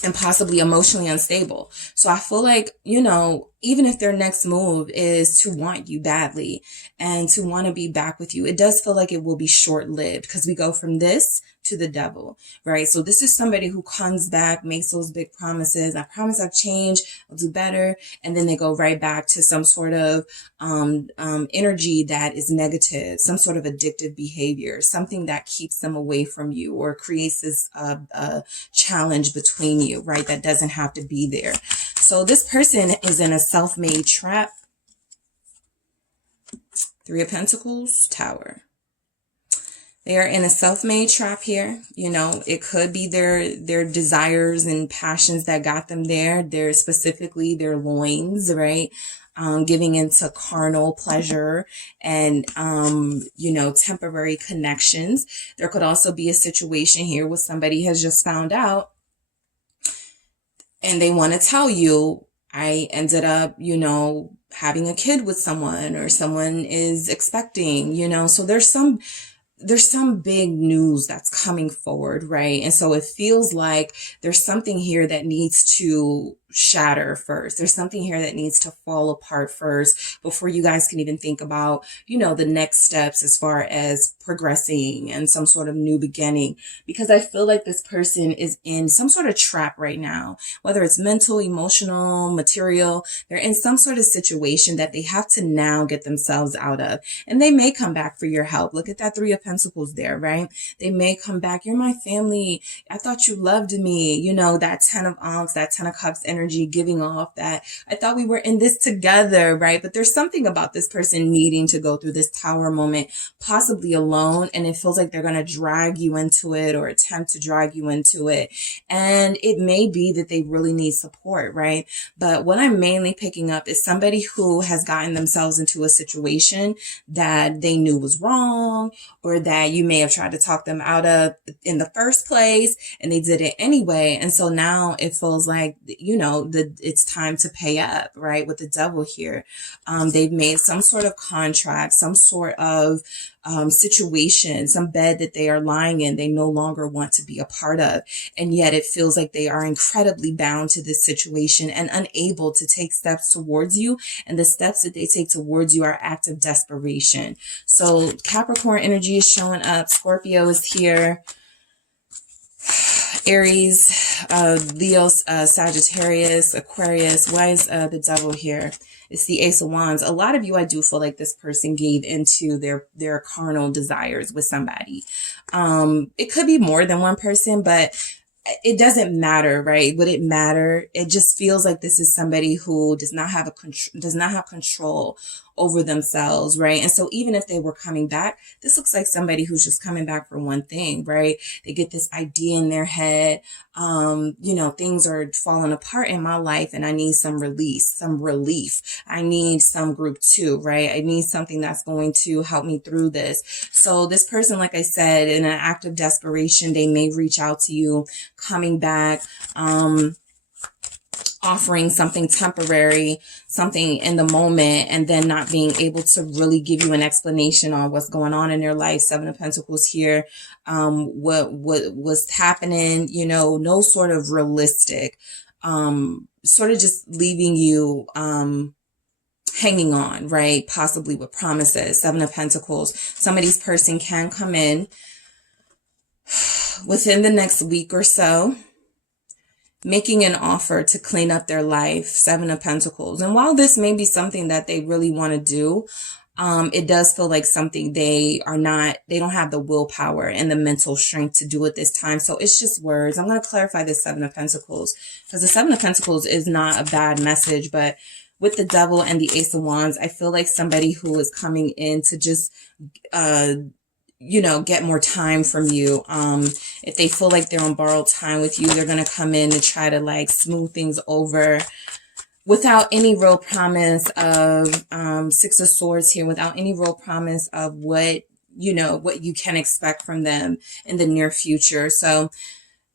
and possibly emotionally unstable. So I feel like, you know, even if their next move is to want you badly and to want to be back with you, it does feel like it will be short-lived because we go from this to the devil, right? So this is somebody who comes back, makes those big promises. I promise I've changed, I'll do better. And then they go right back to some sort of energy that is negative, some sort of addictive behavior, something that keeps them away from you or creates this challenge between you, right? That doesn't have to be there. So this person is in a self-made trap. Three of Pentacles, Tower. They are in a self-made trap here. You know, it could be their desires and passions that got them there. They're specifically their loins, right? Giving into carnal pleasure and, you know, temporary connections. There could also be a situation here where somebody has just found out and they want to tell you, I ended up, you know, having a kid with someone, or someone is expecting, you know, so there's some big news that's coming forward, right? And so it feels like there's something here that needs to shatter first. There's something here that needs to fall apart first before you guys can even think about, you know, the next steps as far as progressing and some sort of new beginning. Because I feel like this person is in some sort of trap right now, whether it's mental, emotional, material. They're in some sort of situation that they have to now get themselves out of. And they may come back for your help. Look at that Three of Pentacles there, right? They may come back. You're my family. I thought you loved me. You know, that 10 of Ankhs, that 10 of Cups energy giving off that I thought we were in this together, right? But there's something about this person needing to go through this Tower moment, possibly alone. And it feels like they're going to drag you into it or attempt to drag you into it. And it may be that they really need support, right? But what I'm mainly picking up is somebody who has gotten themselves into a situation that they knew was wrong, or that you may have tried to talk them out of in the first place, and they did it anyway. And so now it feels like, you know, it's time to pay up, right? With the Devil here. They've made some sort of contract, some sort of situation, some bed that they are lying in, they no longer want to be a part of. And yet it feels like they are incredibly bound to this situation and unable to take steps towards you. And the steps that they take towards you are acts of desperation. So Capricorn energy is showing up. Scorpio is here. Aries, Leo, Sagittarius, Aquarius. Why is the Devil here? It's the Ace of Wands. A lot of you, I do feel like this person gave into their carnal desires with somebody. It could be more than one person, but it doesn't matter, right? Would it matter? It just feels like this is somebody who does not have control over themselves, right? And so even if they were coming back, this looks like somebody who's just coming back for one thing, right? They get this idea in their head, you know, things are falling apart in my life and I need some release, some relief. I need some group two, right? I need something that's going to help me through this. So this person, like I said, in an act of desperation, they may reach out to you, coming back, offering something temporary, something in the moment, and then not being able to really give you an explanation on what's going on in their life. Seven of Pentacles here. What was happening, you know, no sort of realistic, sort of just leaving you, hanging on, right? Possibly with promises. Seven of Pentacles. Somebody's person can come in within the next week or so, making an offer to clean up their life. Seven of Pentacles. And while this may be something that they really want to do, it does feel like something they don't have the willpower and the mental strength to do it this time. So it's just words. I'm going to clarify this Seven of Pentacles, because the Seven of Pentacles is not a bad message, but with the Devil and the Ace of Wands, I feel like somebody who is coming in to just, you know, get more time from you. If they feel like they're on borrowed time with you, they're going to come in and try to like smooth things over without any real promise of, Six of Swords here, without any real promise of what, you know, what you can expect from them in the near future. So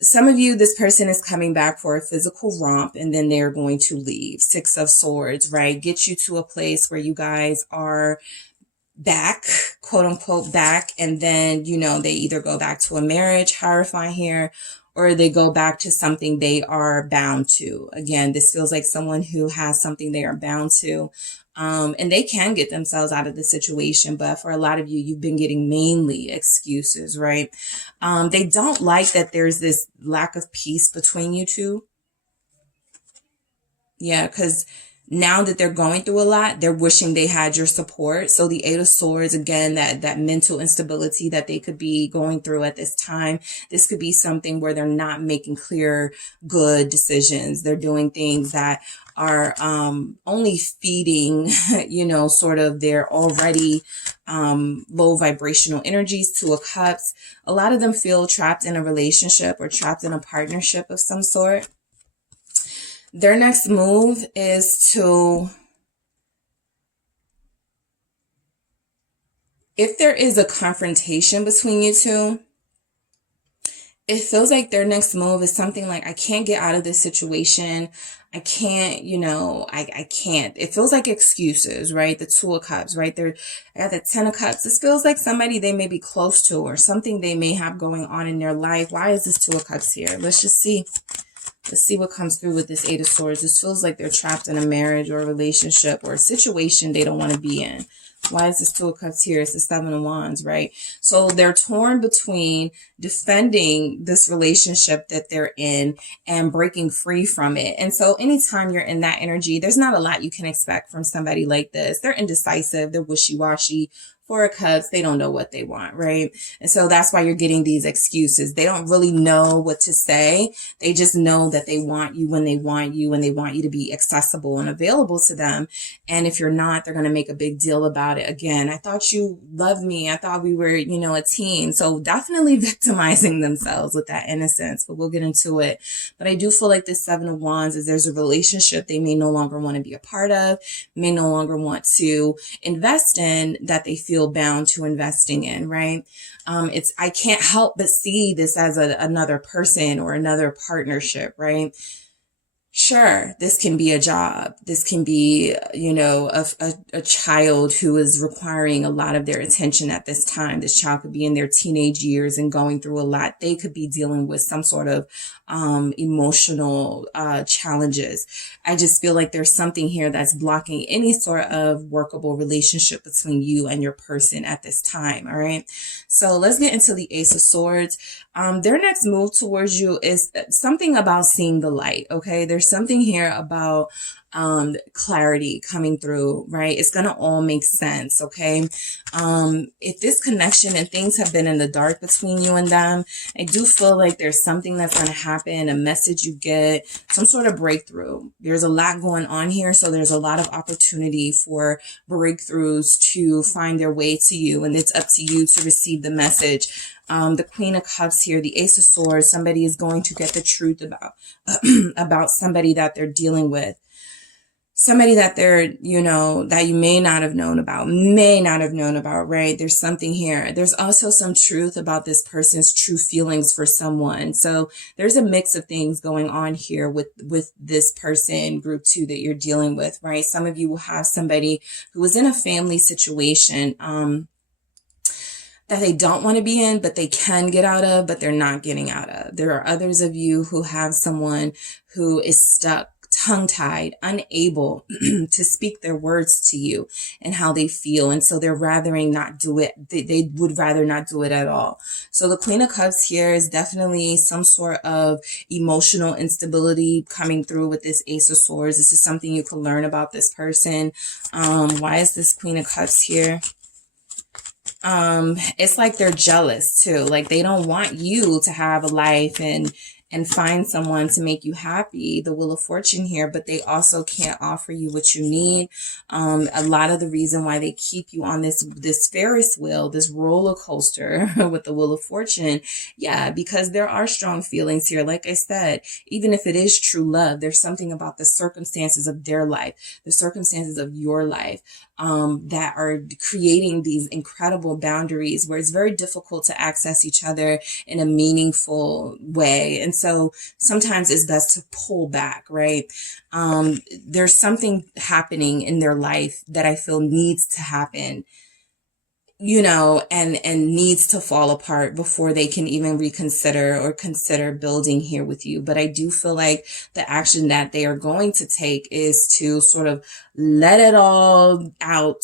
some of you, this person is coming back for a physical romp and then they're going to leave. Six of Swords, right? Get you to a place where you guys are back, quote unquote back, and then, you know, they either go back to a marriage, Hierophant here, or they go back to something they are bound to. Again, this feels like someone who has something they are bound to. And they can get themselves out of the situation. But for a lot of you, you've been getting mainly excuses, right? They don't like that there's this lack of peace between you two. Yeah, because now that they're going through a lot, they're wishing they had your support. So the Eight of Swords, again, that mental instability that they could be going through at this time, this could be something where they're not making clear, good decisions. They're doing things that are only feeding, sort of their already low vibrational energies. Two of Cups. A lot of them feel trapped in a relationship or trapped in a partnership of some sort. Their next move is to, if there is a confrontation between you two, it feels like their next move is something like, I can't get out of this situation. I can't, I can't. It feels like excuses, right? The Two of Cups, right there. I got the Ten of Cups. This feels like somebody they may be close to or something they may have going on in their life. Why is this Two of Cups here? Let's just see. Let's see what comes through with this Eight of Swords. This feels like they're trapped in a marriage or a relationship or a situation they don't want to be in. Why is this Two of Cups here? It's the Seven of Wands, right? So they're torn between defending this relationship that they're in and breaking free from it. And so anytime you're in that energy, there's not a lot you can expect from somebody like this. They're indecisive. They're wishy-washy. Four of Cups, they don't know what they want, right? And so that's why you're getting these excuses. They don't really know what to say. They just know that they want you when they want you and they want you to be accessible and available to them. And if you're not, they're going to make a big deal about it. Again, I thought you loved me. I thought we were, a team. So definitely victimizing themselves with that innocence, but we'll get into it. But I do feel like this Seven of Wands is there's a relationship they may no longer want to be a part of, may no longer want to invest in, that they feel bound to investing in, right? I can't help but see this as another person or another partnership, right? Sure, this can be a job. This can be, a child who is requiring a lot of their attention at this time. This child could be in their teenage years and going through a lot. They could be dealing with some sort of emotional challenges. I just feel like there's something here that's blocking any sort of workable relationship between you and your person at this time. All right. So let's get into the Ace of Swords. Their next move towards you is something about seeing the light. Okay. There's something here about clarity coming through, right? It's going to all make sense. Okay. If this connection and things have been in the dark between you and them, I do feel like there's something that's going to happen, a message you get, some sort of breakthrough. There's a lot going on here. So there's a lot of opportunity for breakthroughs to find their way to you. And it's up to you to receive the message. The Queen of Cups here, the Ace of Swords, somebody is going to get the truth about, about somebody that they're dealing with. Somebody that they're, that you may not have known about, right? There's something here. There's also some truth about this person's true feelings for someone. So there's a mix of things going on here with this person, group 2, that you're dealing with, right? Some of you will have somebody who is in a family situation, that they don't want to be in, but they can get out of, but they're not getting out of. There are others of you who have someone who is stuck, tongue-tied, unable to speak their words to you and how they feel. And so they're rathering not do it. They would rather not do it at all. So the Queen of Cups here is definitely some sort of emotional instability coming through with this Ace of Swords. This is something you can learn about this person. Why is this Queen of Cups here? It's like they're jealous too. Like they don't want you to have a life and find someone to make you happy, the Wheel of Fortune here, but they also can't offer you what you need. A lot of the reason why they keep you on this Ferris wheel, this roller coaster with the Wheel of Fortune, yeah, because there are strong feelings here. Like I said, even if it is true love, there's something about the circumstances of their life, the circumstances of your life, that are creating these incredible boundaries where it's very difficult to access each other in a meaningful way. And so sometimes it's best to pull back, right? There's something happening in their life that I feel needs to happen you know, and needs to fall apart before they can even reconsider or consider building here with you. But I do feel like the action that they are going to take is to sort of let it all out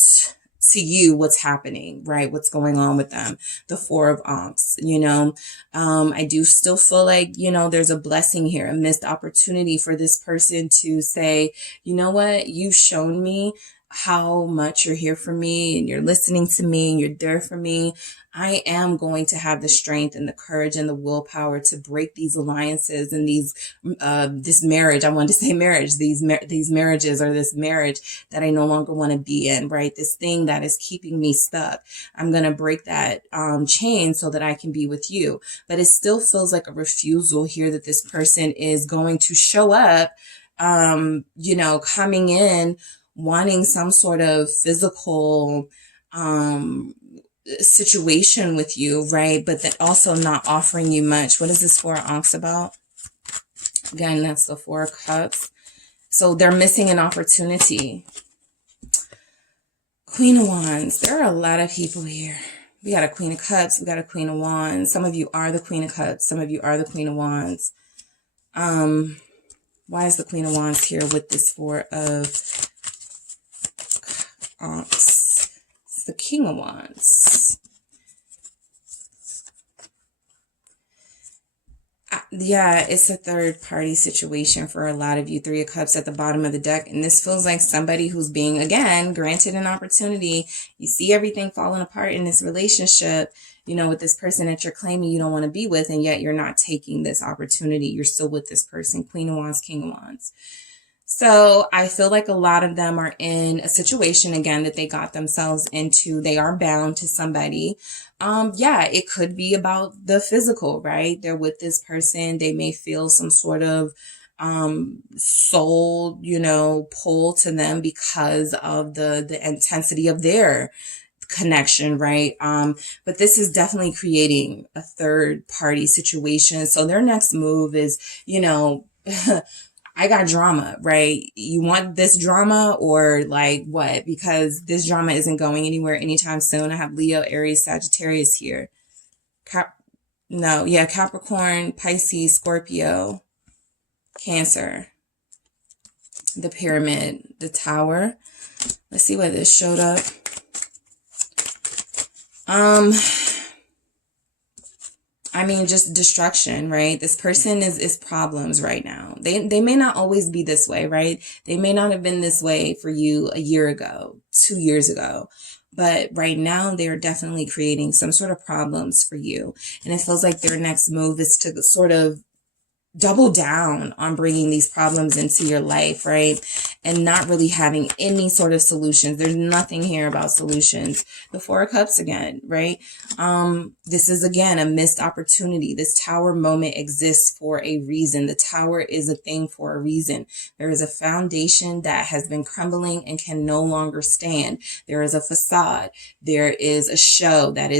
to you, what's happening, right? What's going on with them. The Four of Ankhs, you know. I do still feel like, you know, there's a blessing here, a missed opportunity for this person to say, you know what, you've shown me how much you're here for me and you're listening to me and you're there for me. I am going to have the strength and the courage and the willpower to break these alliances and these, this marriage. I wanted to say marriage, these marriages, or this marriage that I no longer want to be in, right? This thing that is keeping me stuck. I'm going to break that, chain so that I can be with you. But it still feels like a refusal here that this person is going to show up, you know, coming in, wanting some sort of physical situation with you, right? But then also not offering you much. What is this Four of Ankhs about? Again, that's the Four of Cups. So they're missing an opportunity. Queen of Wands. There are a lot of people here. We got a Queen of Cups. We got a Queen of Wands. Some of you are the Queen of Cups. Some of you are the Queen of Wands. Why is the Queen of Wands here with this Four of Ankhs? It's the King of Wands. Yeah, it's a third party situation for a lot of you. Three of Cups at the bottom of the deck. And this feels like somebody who's being, again, granted an opportunity. You see everything falling apart in this relationship, you know, with this person that you're claiming you don't want to be with. And yet you're not taking this opportunity. You're still with this person. Queen of Wands, King of Wands. So I feel like a lot of them are in a situation, again, that they got themselves into. They are bound to somebody. Yeah, it could be about the physical, right? They're with this person. They may feel some sort of soul, you know, pull to them because of the intensity of their connection, right? But this is definitely creating a third party situation. So their next move is, you know, I got drama, right? You want this drama or like what? Because this drama isn't going anywhere anytime soon. I have Leo, Aries, Sagittarius here. Capricorn, Pisces, Scorpio, Cancer, the Pyramid, the Tower. Let's see why this showed up. I mean, just destruction, right? This person is problems right now. They may not always be this way, right? They may not have been this way for you a year ago, 2 years ago. But right now, they're definitely creating some sort of problems for you. And it feels like their next move is to sort of double down on bringing these problems into your life, right? And not really having any sort of solutions. There's nothing here about solutions. The Four of Cups again, right? This is again a missed opportunity. This Tower moment exists for a reason. The Tower is a thing for a reason. There is a foundation that has been crumbling and can no longer stand. There is a facade. There is a show that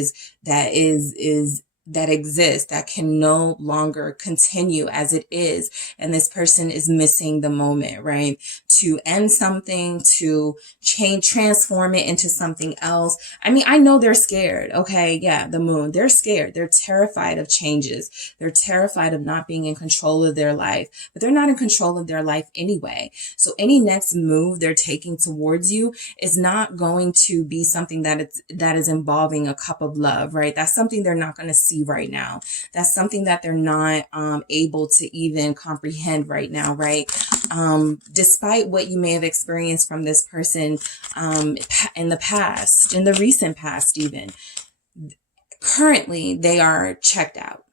exists that can no longer continue as it is. And this person is missing the moment, right? To end something, to transform it into something else. I mean, I know they're scared. Okay. Yeah. The Moon, they're scared. They're terrified of changes. They're terrified of not being in control of their life, but they're not in control of their life anyway. So any next move they're taking towards you is not going to be something that is involving a cup of love, right? That's something they're not going to see right now. That's something that they're not able to even comprehend right now, right? Despite what you may have experienced from this person in the past, in the recent past even, currently they are checked out.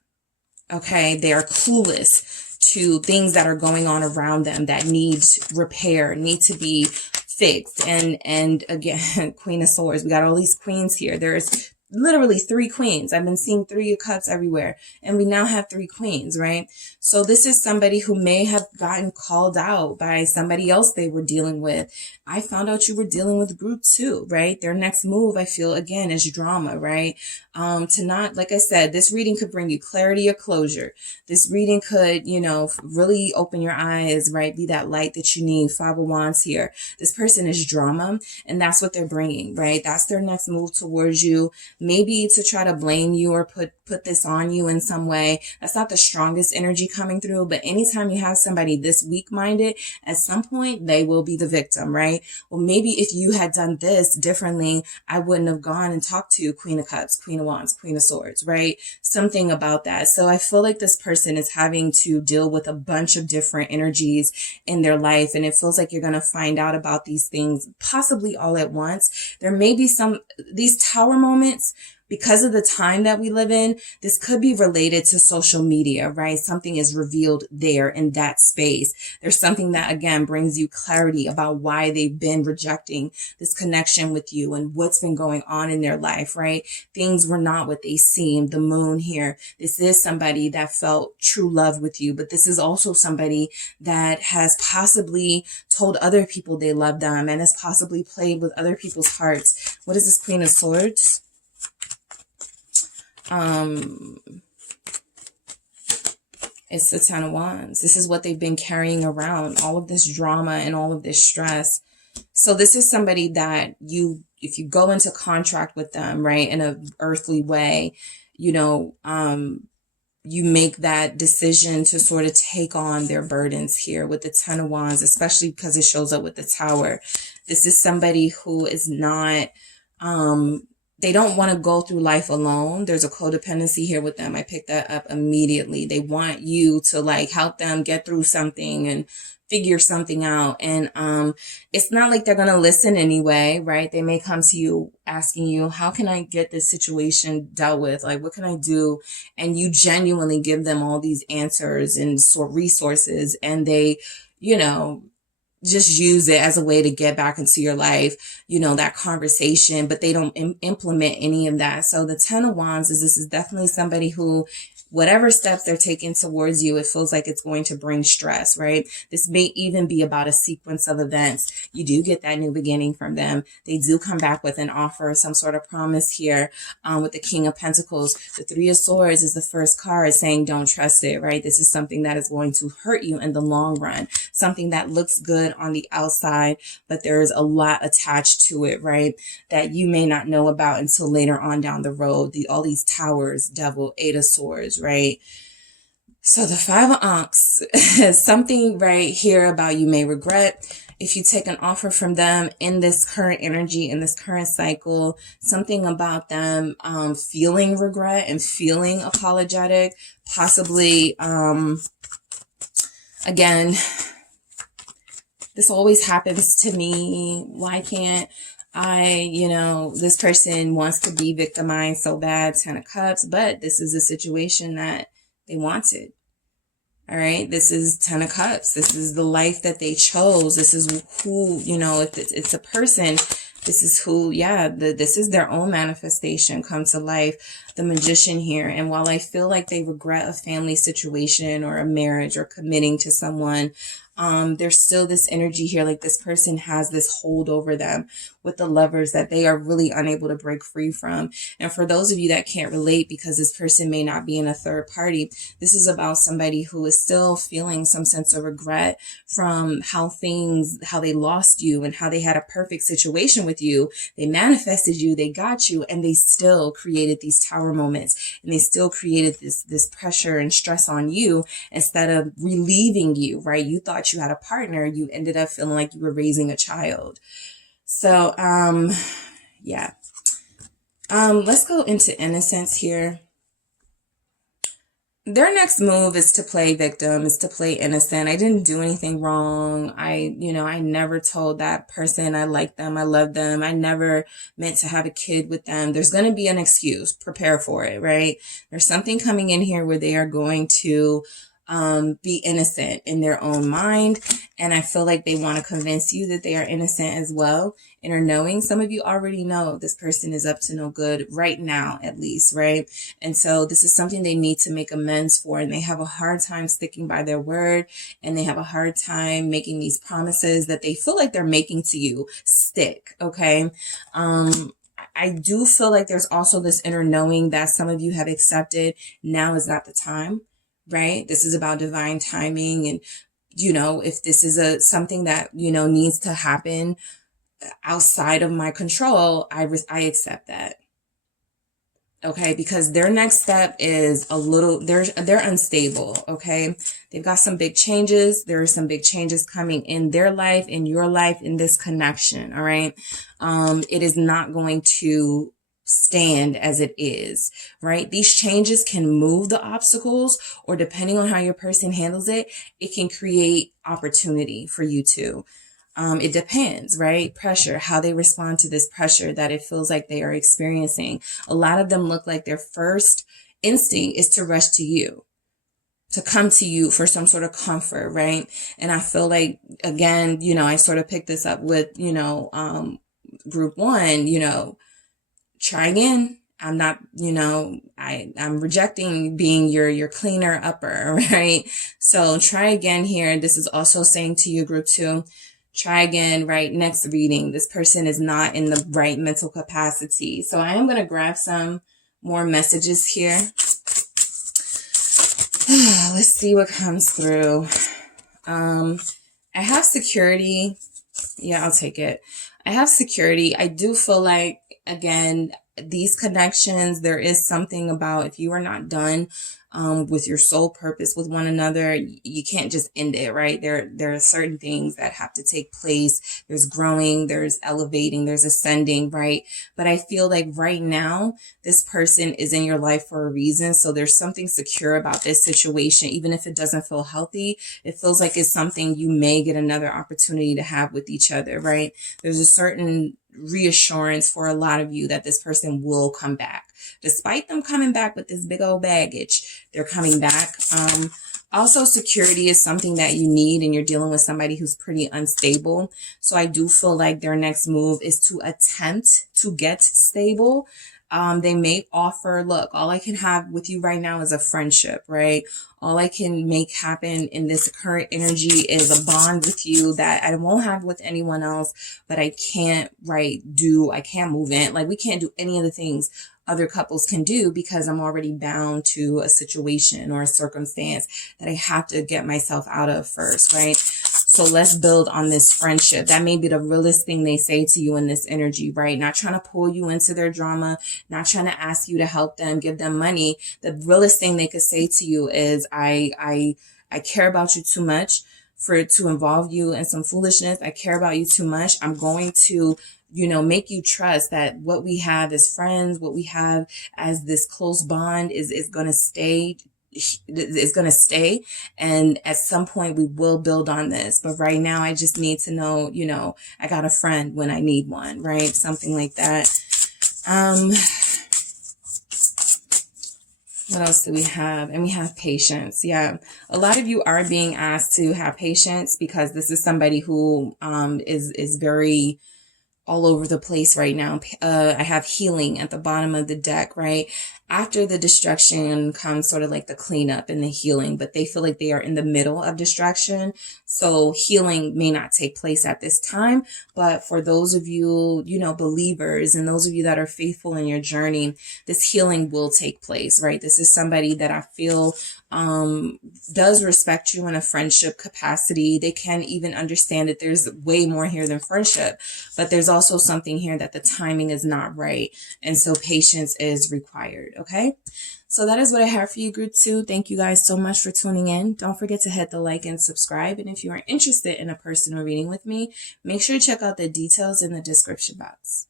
Okay, they are clueless to things that are going on around them that need repair, need to be fixed. And again, Queen of Swords, we got all these queens here. There's literally 3 queens. I've been seeing 3 of cups everywhere, and we now have 3 queens, right? So this is somebody who may have gotten called out by somebody else they were dealing with. I found out you were dealing with group 2, right? Their next move, I feel, again, is drama, right? To not, like I said, this reading could bring you clarity or closure. This reading could, you know, really open your eyes, right? Be that light that you need. 5 of Wands here. This person is drama, and that's what they're bringing, right? That's their next move towards you. Maybe to try to blame you or put this on you in some way. That's not the strongest energy coming through, but anytime you have somebody this weak-minded, at some point they will be the victim, right? Well, maybe if you had done this differently, I wouldn't have gone and talked to Queen of Cups, Queen of Wands, Queen of Swords, right? Something about that. So I feel like this person is having to deal with a bunch of different energies in their life, and it feels like you're going to find out about these things possibly all at once. There may be these tower moments. Because of the time that we live in, this could be related to social media, right? Something is revealed there in that space. There's something that, again, brings you clarity about why they've been rejecting this connection with you and what's been going on in their life, right? Things were not what they seemed. The moon here, this is somebody that felt true love with you, but this is also somebody that has possibly told other people they love them and has possibly played with other people's hearts. What is this Queen of Swords? It's the 10 of Wands. This is what they've been carrying around, all of this drama and all of this stress. So this is somebody that if you go into contract with them, right, in an earthly way, you know, you make that decision to sort of take on their burdens here with the 10 of Wands, especially because it shows up with the Tower. This is somebody who is not, they don't want to go through life alone. There's a codependency here with them. I picked that up immediately. They want you to like help them get through something and figure something out. And it's not like they're going to listen anyway, right? They may come to you asking you, how can I get this situation dealt with? Like, what can I do? And you genuinely give them all these answers and resources, and they, you know, just use it as a way to get back into your life, you know, that conversation, but they don't implement any of that. So the 10 of Wands this is definitely somebody who, whatever steps they're taking towards you, it feels like it's going to bring stress, right? This may even be about a sequence of events. You do get that new beginning from them. They do come back with an offer, some sort of promise here with the King of Pentacles. The 3 of Swords is the first card saying don't trust it, right? This is something that is going to hurt you in the long run. Something that looks good on the outside, but there is a lot attached to it, right? That you may not know about until later on down the road. All these towers, Devil, 8 of Swords, right? So the 5 of Ankhs is something right here about you may regret. If you take an offer from them in this current energy, in this current cycle, something about them feeling regret and feeling apologetic, possibly, again, this always happens to me. Why can't this person wants to be victimized so bad, 10 of Cups, but this is a situation that they wanted. All right. This is 10 of Cups. This is the life that they chose. This is who, if it's a person, this is who, this is their own manifestation come to life. The Magician here. And while I feel like they regret a family situation or a marriage or committing to someone, there's still this energy here, like this person has this hold over them with the Lovers that they are really unable to break free from. And for those of you that can't relate because this person may not be in a third party, this is about somebody who is still feeling some sense of regret from how they lost you and how they had a perfect situation with you. They manifested you, they got you, and they still created these tower moments, and they still created this pressure and stress on you instead of relieving you, right? You thought you had a partner, you ended up feeling like you were raising a child. So, let's go into innocence here. Their next move is to play victim, is to play innocent. I didn't do anything wrong. I never told that person I like them, I love them. I never meant to have a kid with them. There's going to be an excuse. Prepare for it, right? There's something coming in here where they are going to be innocent in their own mind. And I feel like they want to convince you that they are innocent as well. Inner knowing, some of you already know this person is up to no good right now, at least, right? And so this is something they need to make amends for, and they have a hard time sticking by their word, and they have a hard time making these promises that they feel like they're making to you stick, okay? I do feel like there's also this inner knowing that some of you have accepted now is not the time, right? This is about divine timing. And, you know, if this is something that, you know, needs to happen outside of my control, I accept that. Okay, because their next step is they're unstable. Okay, they've got some big changes. There are some big changes coming in their life, in your life, in this connection. All right, it is not going to stand as it is, right? These changes can move the obstacles, or depending on how your person handles it, it can create opportunity for you too. It depends, right? Pressure, how they respond to this pressure that it feels like they are experiencing. A lot of them look like their first instinct is to rush to you, to come to you for some sort of comfort, right? And I feel like, again, you know, I sort of picked this up with, you know, group one, you know, try again. I'm not, you know, I'm rejecting being your cleaner upper, right? So try again here. This is also saying to you, group two, try again, right? Next reading. This person is not in the right mental capacity. So I am going to grab some more messages here. Let's see what comes through. I have security. Yeah, I'll take it. I have security. I do feel like, again, these connections, there is something about if you are not done with your soul purpose with one another, you can't just end it, right? There are certain things that have to take place. There's growing, there's elevating, there's ascending, right? But I feel like right now, this person is in your life for a reason. So there's something secure about this situation. Even if it doesn't feel healthy, it feels like it's something you may get another opportunity to have with each other, right? There's a certain reassurance for a lot of you that this person will come back. Despite them coming back with this big old baggage, they're coming back. Also, security is something that you need, and you're dealing with somebody who's pretty unstable. So I do feel like their next move is to attempt to get stable. They may offer, look, all I can have with you right now is a friendship, right? All I can make happen in this current energy is a bond with you that I won't have with anyone else, but I can't, I can't move in. Like, we can't do any of the things other couples can do because I'm already bound to a situation or a circumstance that I have to get myself out of first, right? So let's build on this friendship. That may be the realest thing they say to you in this energy, right? Not trying to pull you into their drama, not trying to ask you to help them, give them money. The realest thing they could say to you is, I care about you too much to involve you in some foolishness. I care about you too much. I'm going to, make you trust that what we have as friends, what we have as this close bond is going to stay. Is going to stay, and at some point we will build on this, but right now I just need to know, I got a friend when I need one, right? Something like that. What else do we have? And we have patience. Yeah, a lot of you are being asked to have patience because this is somebody who is very all over the place right now. I have healing at the bottom of the deck, right? After the destruction comes sort of like the cleanup and the healing, but they feel like they are in the middle of destruction. So healing may not take place at this time, but for those of you, believers, and those of you that are faithful in your journey, this healing will take place, right? This is somebody that I feel does respect you in a friendship capacity. They can even understand that there's way more here than friendship, but there's also something here that the timing is not right. And so patience is required. Okay. So that is what I have for you, group 2. Thank you guys so much for tuning in. Don't forget to hit the like and subscribe. And if you are interested in a personal reading with me, make sure to check out the details in the description box.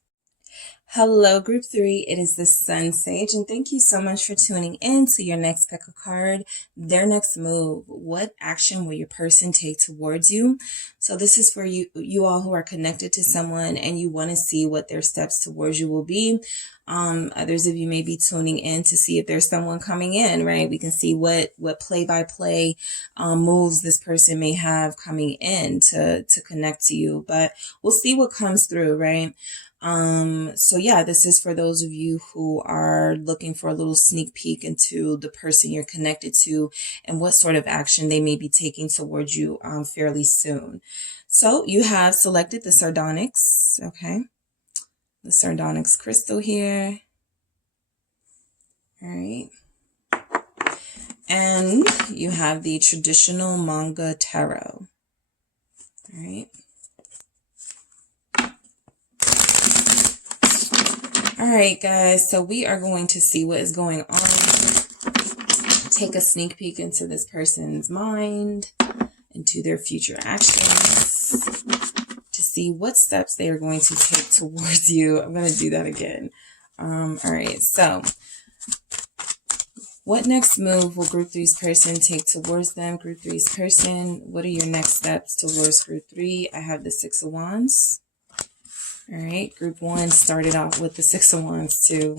Hello, Group 3. It is the Sun Sage, and thank you so much for tuning in to your next pick a card, their next move. What action will your person take towards you? So this is for you all who are connected to someone and you want to see what their steps towards you will be. Others of you may be tuning in to see if there's someone coming in, right? We can see what play-by-play moves this person may have coming in to connect to you, but we'll see what comes through, right? So yeah, this is for those of you who are looking for a little sneak peek into the person you're connected to and what sort of action they may be taking towards you fairly soon. So you have selected the sardonyx, okay? The sardonyx crystal here. All right. And you have the traditional Manga tarot. All right. All right, guys, so we are going to see what is going on. Take a sneak peek into this person's mind, into their future actions, to see what steps they are going to take towards you. I'm going to do that again. All right, so what next move will Group 3's person take towards them? Group 3's person, what are your next steps towards Group 3? I have the Six of Wands. All right, Group 1 started off with the Six of Wands too.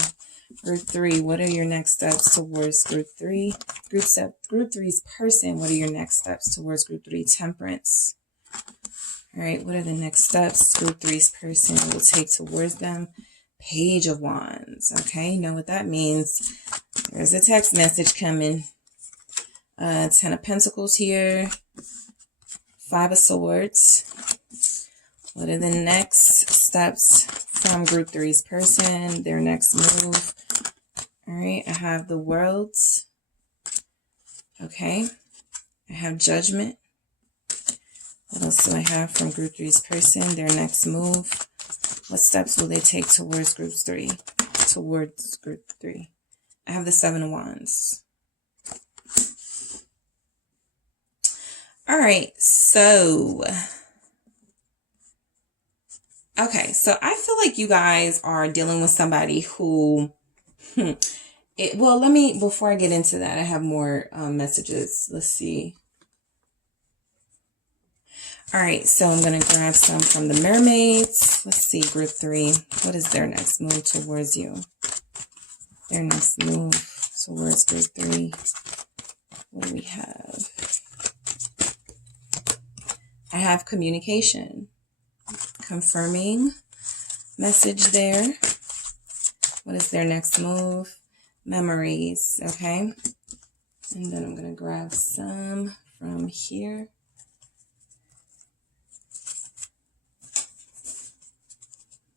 Group 3, what are your next steps towards Group 3? Group 3's person, what are your next steps towards Group 3? Temperance. All right, what are the next steps Group 3's person will take towards them? Page of Wands. Okay, you know what that means. There's a text message coming. 10 of Pentacles here. 5 of Swords. What are the next steps from Group 3's person, their next move? All right, I have the World. Okay, I have Judgment. What else do I have from Group 3's person, their next move? What steps will they take towards Group 3? Towards Group 3. I have the Seven of Wands. All right, so... Okay, so I feel like you guys are dealing with somebody who, before I get into that, I have more messages. Let's see. All right, so I'm going to grab some from the mermaids. Let's see, Group 3. What is their next move towards you? Their next move towards Group 3. What do we have? I have communication. Confirming message there. What is their next move? Memories, okay? And then I'm going to grab some from here.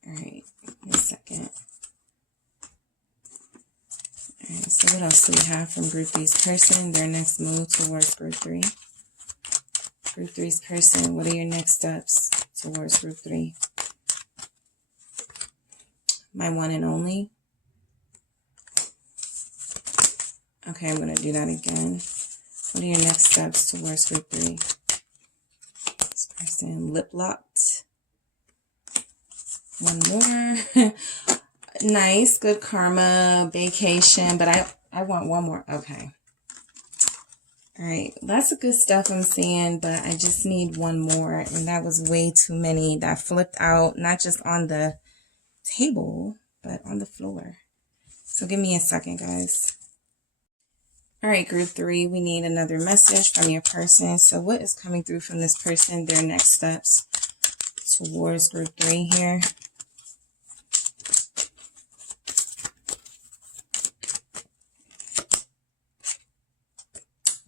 All right, a second. All right, so what else do we have from Group 3's person? Their next move towards Group 3. Group 3's person, what are your next steps towards Group 3? My one and only. Okay, I'm going to do that again. What are your next steps towards Group 3? This person lip locked. One more. Nice, good karma, vacation, but I want one more. Okay. All right, lots of good stuff I'm seeing, but I just need one more, and that was way too many that flipped out, not just on the table, but on the floor. So give me a second, guys. All right, Group 3, we need another message from your person. So what is coming through from this person, their next steps towards Group 3 here?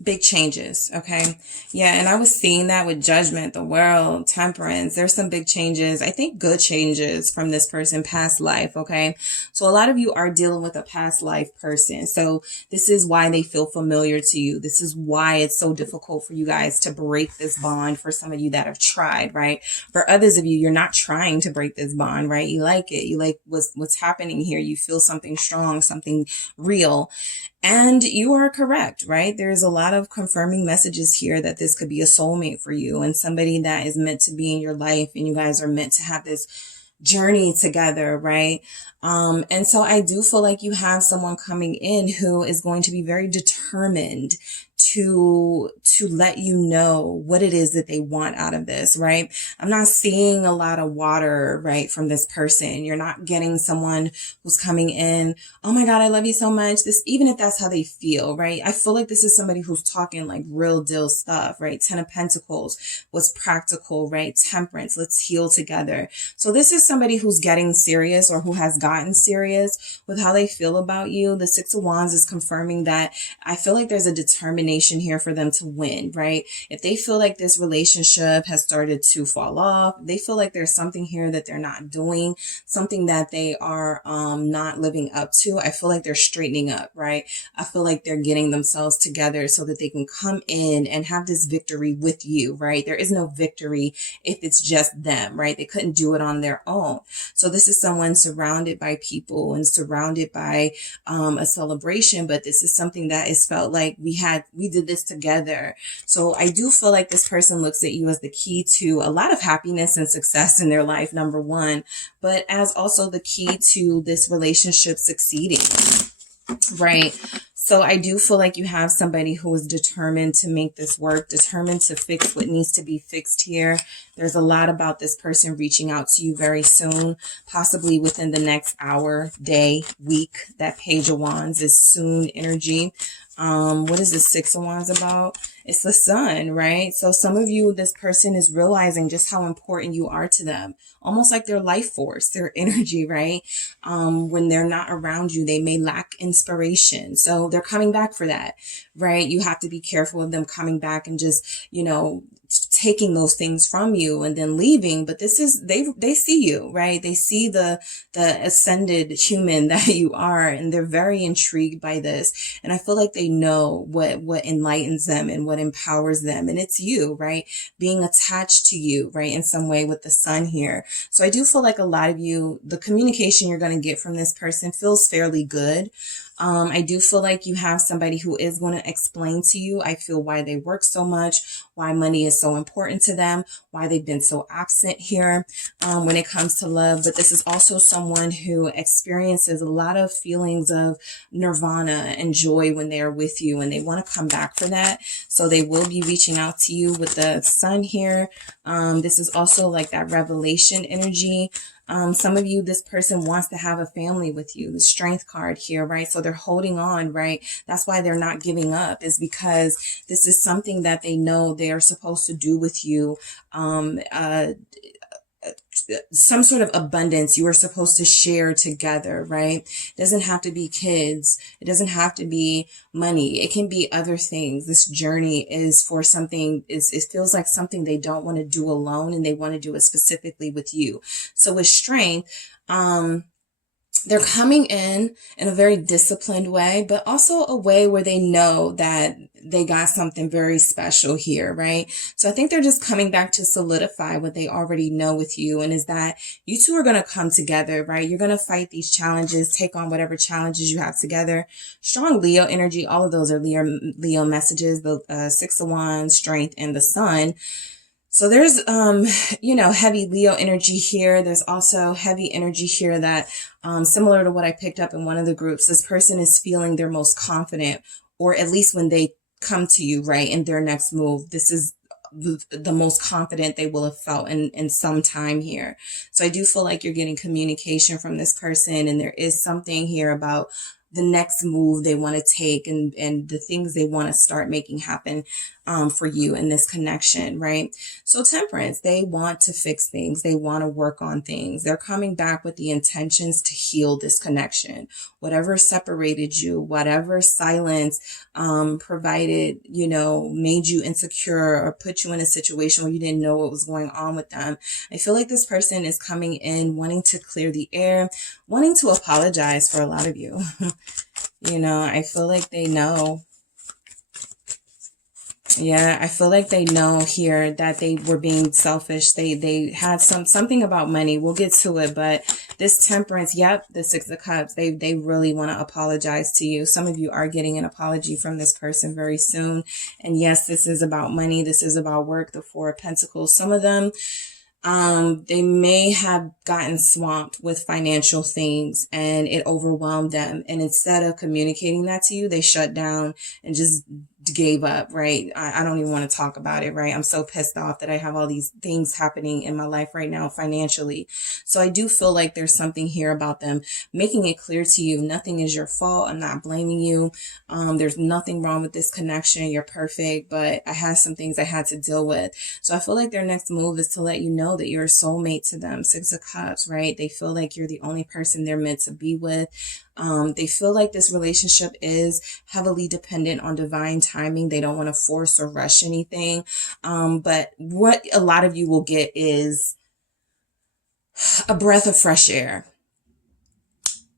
Big changes, okay? Yeah, and I was seeing that with Judgment, the World, Temperance. There's some big changes. I think good changes from this person, past life, okay? So a lot of you are dealing with a past life person. So this is why they feel familiar to you. This is why it's so difficult for you guys to break this bond, for some of you that have tried, right? For others of you, you're not trying to break this bond, right? You like it. You like what's happening here. You feel something strong, something real. And you are correct, right? There's a lot of confirming messages here that this could be a soulmate for you and somebody that is meant to be in your life, and you guys are meant to have this journey together, right? And so I do feel like you have someone coming in who is going to be very determined to let you know what it is that they want out of this, right? I'm not seeing a lot of water, right, from this person. You're not getting someone who's coming in, oh my God, I love you so much. This, even if that's how they feel, right? I feel like this is somebody who's talking like real deal stuff, right? 10 of Pentacles was practical, right? Temperance, let's heal together. So this is somebody who's getting serious or who has gotten serious with how they feel about you. The Six of Wands is confirming that I feel like there's a determination here for them to win, right? If they feel like this relationship has started to fall off, they feel like there's something here that they're not doing, something that they are not living up to. I feel like they're straightening up, right? I feel like they're getting themselves together so that they can come in and have this victory with you, right? There is no victory if it's just them, right? They couldn't do it on their own. So this is someone surrounded by people and surrounded by a celebration, but this is something that is felt like we did this together. So I do feel like this person looks at you as the key to a lot of happiness and success in their life, number one, but as also the key to this relationship succeeding, right? So I do feel like you have somebody who is determined to make this work, determined to fix what needs to be fixed here. There's a lot about this person reaching out to you very soon, possibly within the next hour, day, week. That Page of Wands is soon energy. What is the Six of Wands about? It's the Sun, right? So some of you, this person is realizing just how important you are to them, almost like their life force, their energy, right? When they're not around you, they may lack inspiration. So they're coming back for that, right? You have to be careful of them coming back and just, taking those things from you and then leaving. But this is, they see you, right? They see the ascended human that you are, and they're very intrigued by this. And I feel like they know what enlightens them and what empowers them. And it's you, right? Being attached to you, right? In some way with the Sun here. So I do feel like a lot of you, the communication you're going to get from this person feels fairly good. I do feel like you have somebody who is going to explain to you, I feel, why they work so much, why money is so important to them, why they've been so absent here when it comes to love. But this is also someone who experiences a lot of feelings of nirvana and joy when they are with you, and they want to come back for that. So they will be reaching out to you with the Sun here. This is also like that revelation energy. Some of you, this person wants to have a family with you, the Strength card here, right? So they're holding on, right? That's why they're not giving up, is because this is something that they know they are supposed to do with you. Some sort of abundance you are supposed to share together, right? It doesn't have to be kids. It doesn't have to be money. It can be other things. This journey is for something, it feels like something they don't want to do alone, and they want to do it specifically with you. So with Strength, they're coming in a very disciplined way, but also a way where they know that they got something very special here, right? So I think they're just coming back to solidify what they already know with you, and is that you two are going to come together, right? You're going to fight these challenges, take on whatever challenges you have together. Strong Leo energy, all of those are Leo messages, the Six of Wands, Strength, and the Sun. So there's, heavy Leo energy here. There's also heavy energy here that, similar to what I picked up in one of the groups, this person is feeling their most confident, or at least when they come to you, right, in their next move, this is the most confident they will have felt in some time here. So I do feel like you're getting communication from this person, and there is something here about the next move they want to take, and the things they want to start making happen for you in this connection, right? So Temperance, they want to fix things. They want to work on things. They're coming back with the intentions to heal this connection. Whatever separated you, whatever silence provided, made you insecure or put you in a situation where you didn't know what was going on with them. I feel like this person is coming in wanting to clear the air, wanting to apologize for a lot of you. I feel like they know. Yeah, I feel like they know here that they were being selfish. They had something about money. We'll get to it, but this Temperance, yep, the Six of Cups, they really want to apologize to you. Some of you are getting an apology from this person very soon. And yes, this is about money. This is about work, the Four of Pentacles. Some of them, They may have gotten swamped with financial things and it overwhelmed them. And instead of communicating that to you, they shut down and just gave up, right? I don't even want to talk about it, right? I'm so pissed off that I have all these things happening in my life right now financially. So I do feel like there's something here about them making it clear to you, nothing is your fault. I'm not blaming you. There's nothing wrong with this connection. You're perfect, but I had some things I had to deal with. So I feel like their next move is to let you know that you're a soulmate to them. 6 of Cups, right? They feel like you're the only person they're meant to be with. They feel like this relationship is heavily dependent on divine timing. They don't want to force or rush anything. But what a lot of you will get is a breath of fresh air.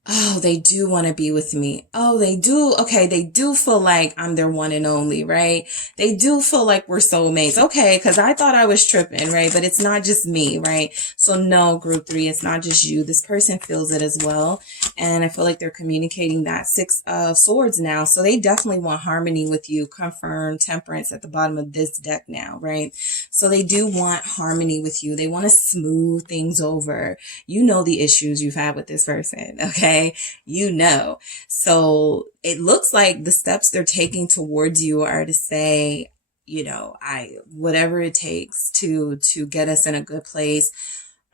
Oh, they do want to be with me. Oh, they do. Okay, they do feel like I'm their one and only, right? They do feel like we're soulmates. Okay, because I thought I was tripping, right? But it's not just me, right? So no, group 3, it's not just you. This person feels it as well. And I feel like they're communicating that 6 of Swords now. So they definitely want harmony with you. Confirm Temperance at the bottom of this deck now, right? So they do want harmony with you. They want to smooth things over. You know the issues you've had with this person, okay? You know. So it looks like the steps they're taking towards you are to say, you know, whatever it takes to get us in a good place,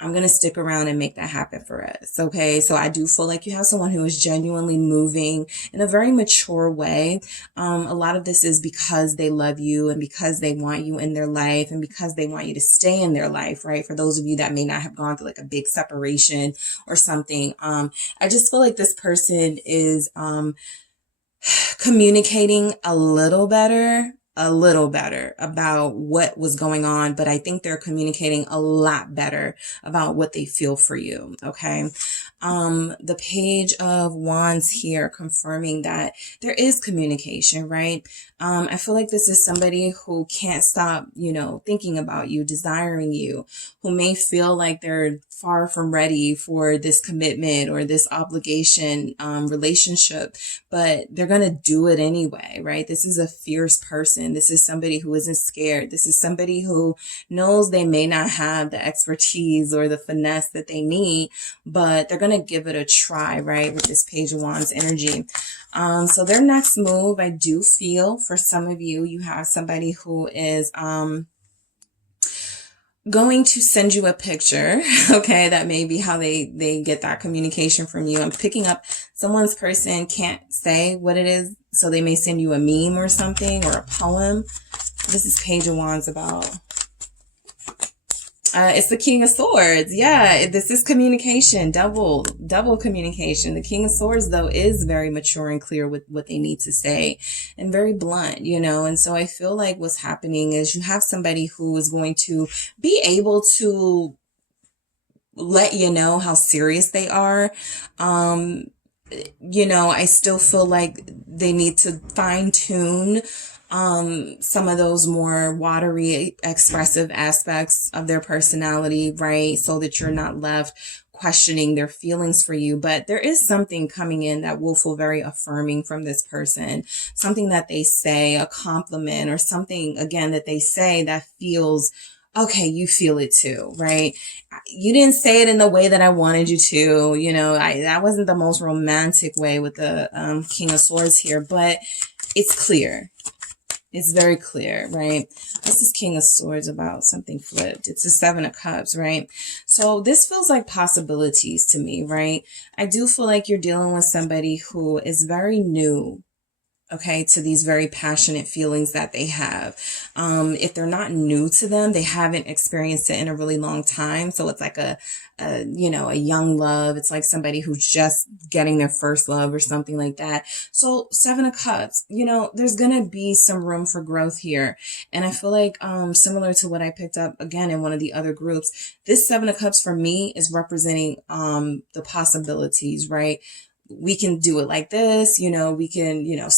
I'm going to stick around and make that happen for us. Okay. So I do feel like you have someone who is genuinely moving in a very mature way. A lot of this is because they love you and because they want you in their life and because they want you to stay in their life, right? For those of you that may not have gone through like a big separation or something. I just feel like this person is, communicating a little better about what was going on, but I think they're communicating a lot better about what they feel for you. Okay. The Page of Wands here confirming that there is communication, right? I feel like this is somebody who can't stop, you know, thinking about you, desiring you, who may feel like they're far from ready for this commitment or this obligation, relationship, but they're going to do it anyway, right? This is a fierce person. This is somebody who isn't scared. This is somebody who knows they may not have the expertise or the finesse that they need, but they're going to give it a try, right? With this Page of Wands energy. So their next move, I do feel for some of you, you have somebody who is, going to send you a picture. Okay. That may be how they get that communication from you. I'm picking up someone's person can't say what it is. So they may send you a meme or something or a poem. This is Page of Wands about. It's the King of Swords. Yeah, this is communication, double communication. The King of Swords, though, is very mature and clear with what they need to say and very blunt, you know. And so I feel like what's happening is you have somebody who is going to be able to let you know how serious they are. You know, I still feel like they need to fine tune some of those more watery, expressive aspects of their personality, right? So that you're not left questioning their feelings for you. But there is something coming in that will feel very affirming from this person, something that they say, a compliment or something, again, that they say that feels okay, you feel it too, right? You didn't say it in the way that I wanted you to, you know, that wasn't the most romantic way with the King of Swords here, but it's clear. It's very clear, right? This is King of Swords about something flipped. It's the 7 of Cups, right? So this feels like possibilities to me, right? I do feel like you're dealing with somebody who is very new, okay, to these very passionate feelings that they have. If they're not new to them, they haven't experienced it in a really long time. So it's like a you know, a young love. It's like somebody who's just getting their first love or something like that. So 7 of Cups, you know, there's going to be some room for growth here. And I feel like, similar to what I picked up again in one of the other groups, this 7 of Cups for me is representing, the possibilities, right? we can do it like this, you know, we can, you know,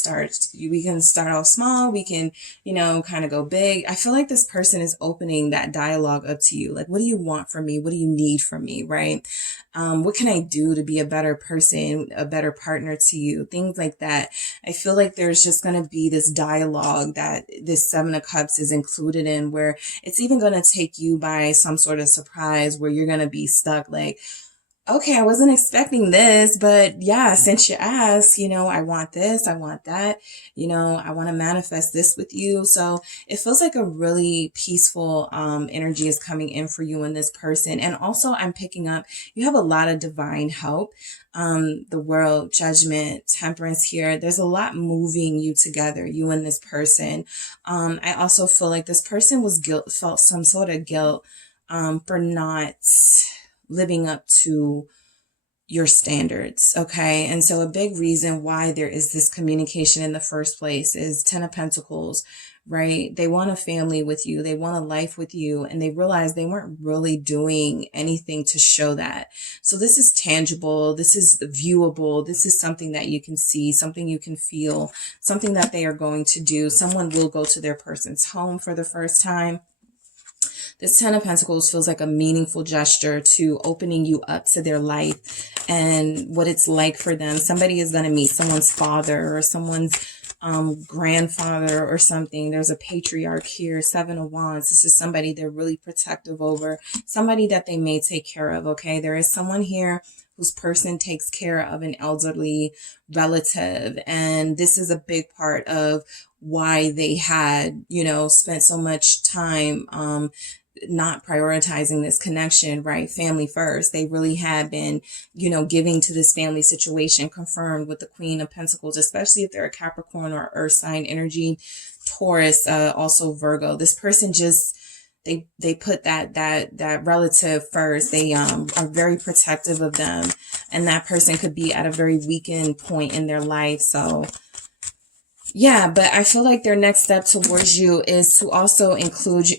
we can start off small, we can, you know, kind of go big. I feel like this person is opening that dialogue up to you. Like, what do you want from me? What do you need from me? Right? What can I do to be a better person, a better partner to you? Things like that. I feel like there's just going to be this dialogue that this Seven of Cups is included in, where it's even going to take you by some sort of surprise, where you're going to be stuck like, okay, I wasn't expecting this, but yeah, since you asked, you know, I want this, I want that, you know, I want to manifest this with you. So it feels like a really peaceful energy is coming in for you and this person. And also I'm picking up, you have a lot of divine help. The World, Judgment, Temperance here. There's a lot moving you together, you and this person. I also feel like this person felt some sort of guilt for not living up to your standards. Okay. And so a big reason why there is this communication in the first place is Ten of Pentacles, right? They want a family with you. They want a life with you. And they realize they weren't really doing anything to show that. So this is tangible. This is viewable. This is something that you can see, something you can feel, something that they are going to do. Someone will go to their person's home for the first time. This Ten of Pentacles feels like a meaningful gesture to opening you up to their life and what it's like for them. Somebody is going to meet someone's father or someone's grandfather or something. There's a patriarch here, Seven of Wands. This is somebody they're really protective over, somebody that they may take care of. Okay, there is someone here whose person takes care of an elderly relative, and this is a big part of why they had, you know, spent so much time not prioritizing this connection, right? Family first. They really have been, you know, giving to this family situation, confirmed with the Queen of Pentacles, especially if they're a Capricorn or Earth sign energy, Taurus, also Virgo. This person just, they put that relative first. They are very protective of them, and that person could be at a very weakened point in their life. So yeah, but I feel like their next step towards you is to also include you.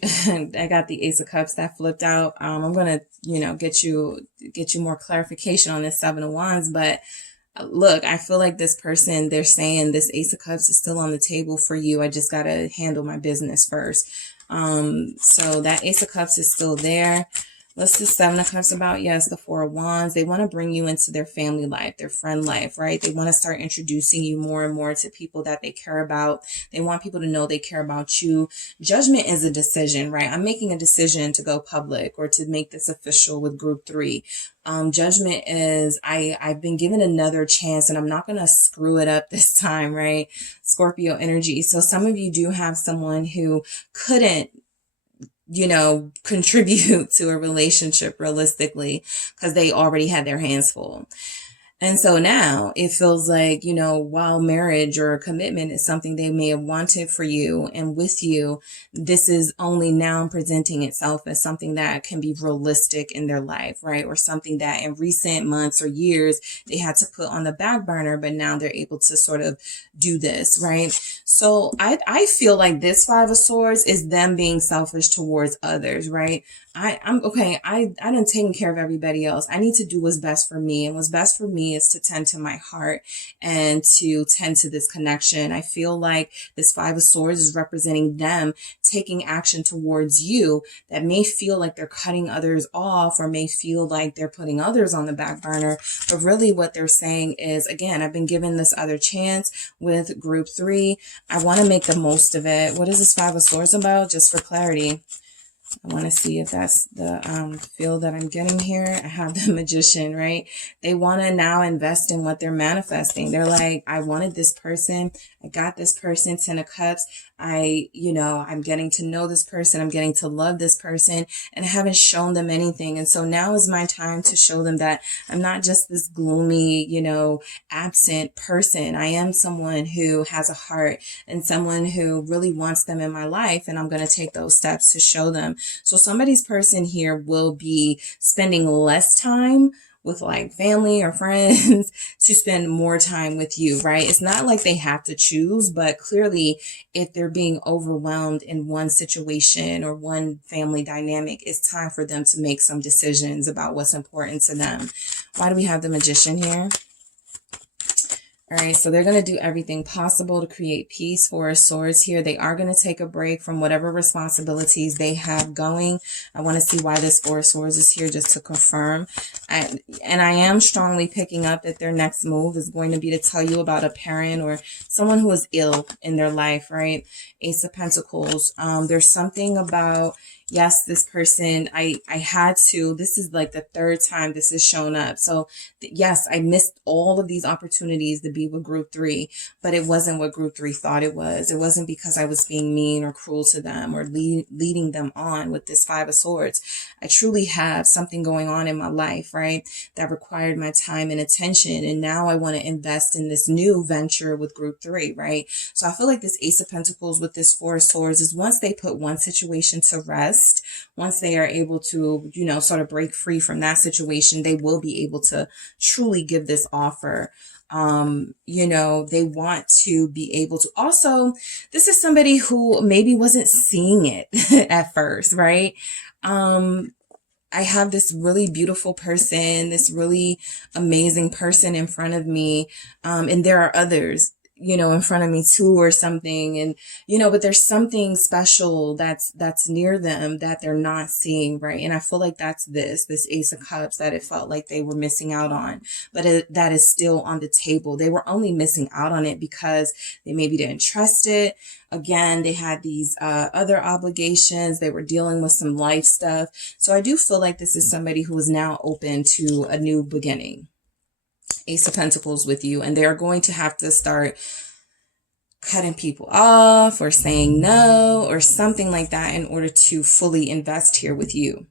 I got the Ace of Cups that flipped out. I'm going to, you know, get you more clarification on this Seven of Wands. But look, I feel like this person, they're saying this Ace of Cups is still on the table for you. I just got to handle my business first. So that Ace of Cups is still there. What's the Seven of Cups about? Yes, the Four of Wands. They want to bring you into their family life, their friend life, right? They want to start introducing you more and more to people that they care about. They want people to know they care about you. Judgment is a decision, right? I'm making a decision to go public or to make this official with group 3. Judgment is I've been given another chance and I'm not going to screw it up this time, right? Scorpio energy. So some of you do have someone who couldn't, you know, contribute to a relationship realistically because they already had their hands full. And so now it feels like, you know, while marriage or commitment is something they may have wanted for you and with you, this is only now presenting itself as something that can be realistic in their life, right? Or something that in recent months or years they had to put on the back burner, but now they're able to sort of do this, right? So I feel like this Five of Swords is them being selfish towards others, right? I'm okay. I done taken care of everybody else. I need to do what's best for me. And what's best for me is to tend to my heart and to tend to this connection. I feel like this Five of Swords is representing them taking action towards you that may feel like they're cutting others off or may feel like they're putting others on the back burner. But really what they're saying is, again, I've been given this other chance with group 3. I want to make the most of it. What is this Five of Swords about? Just for clarity. I want to see if that's the feel that I'm getting here. I have the Magician, right? They want to now invest in what they're manifesting. They're like, I wanted this person. I got this person, Ten of Cups. I'm getting to know this person. I'm getting to love this person and I haven't shown them anything. And so now is my time to show them that I'm not just this gloomy, absent person. I am someone who has a heart and someone who really wants them in my life. And I'm going to take those steps to show them. So somebody's person here will be spending less time with like family or friends to spend more time with you, right? It's not like they have to choose, but clearly if they're being overwhelmed in one situation or one family dynamic, it's time for them to make some decisions about what's important to them. Why do we have the Magician here? All right, so they're going to do everything possible to create peace. Four of Swords here. They are going to take a break from whatever responsibilities they have going. I want to see why this Four of Swords is here, just to confirm. And I am strongly picking up that their next move is going to be to tell you about a parent or someone who is ill in their life, right? Ace of Pentacles. There's something about, yes, this person, I had to, this is like the third time this has shown up. So yes, I missed all of these opportunities to be with group 3, but it wasn't what group 3 thought it was. It wasn't because I was being mean or cruel to them or leading them on with this Five of Swords. I truly have something going on in my life, right, that required my time and attention. And now I want to invest in this new venture with group 3, right? So I feel like this Ace of Pentacles with this Four of Swords is once they put one situation to rest, once they are able to, you know, sort of break free from that situation, they will be able to truly give this offer. You know, they want to be able to also, this is somebody who maybe wasn't seeing it at first, right? I have this really beautiful person, this really amazing person in front of me. And there are others, you know, in front of me too or something. And, you know, but there's something special that's near them that they're not seeing, right? And I feel like that's this Ace of Cups that it felt like they were missing out on, but that is still on the table. They were only missing out on it because they maybe didn't trust it. Again, they had these other obligations. They were dealing with some life stuff. So I do feel like this is somebody who is now open to a new beginning. Ace of Pentacles with you, and they're going to have to start cutting people off or saying no or something like that in order to fully invest here with you.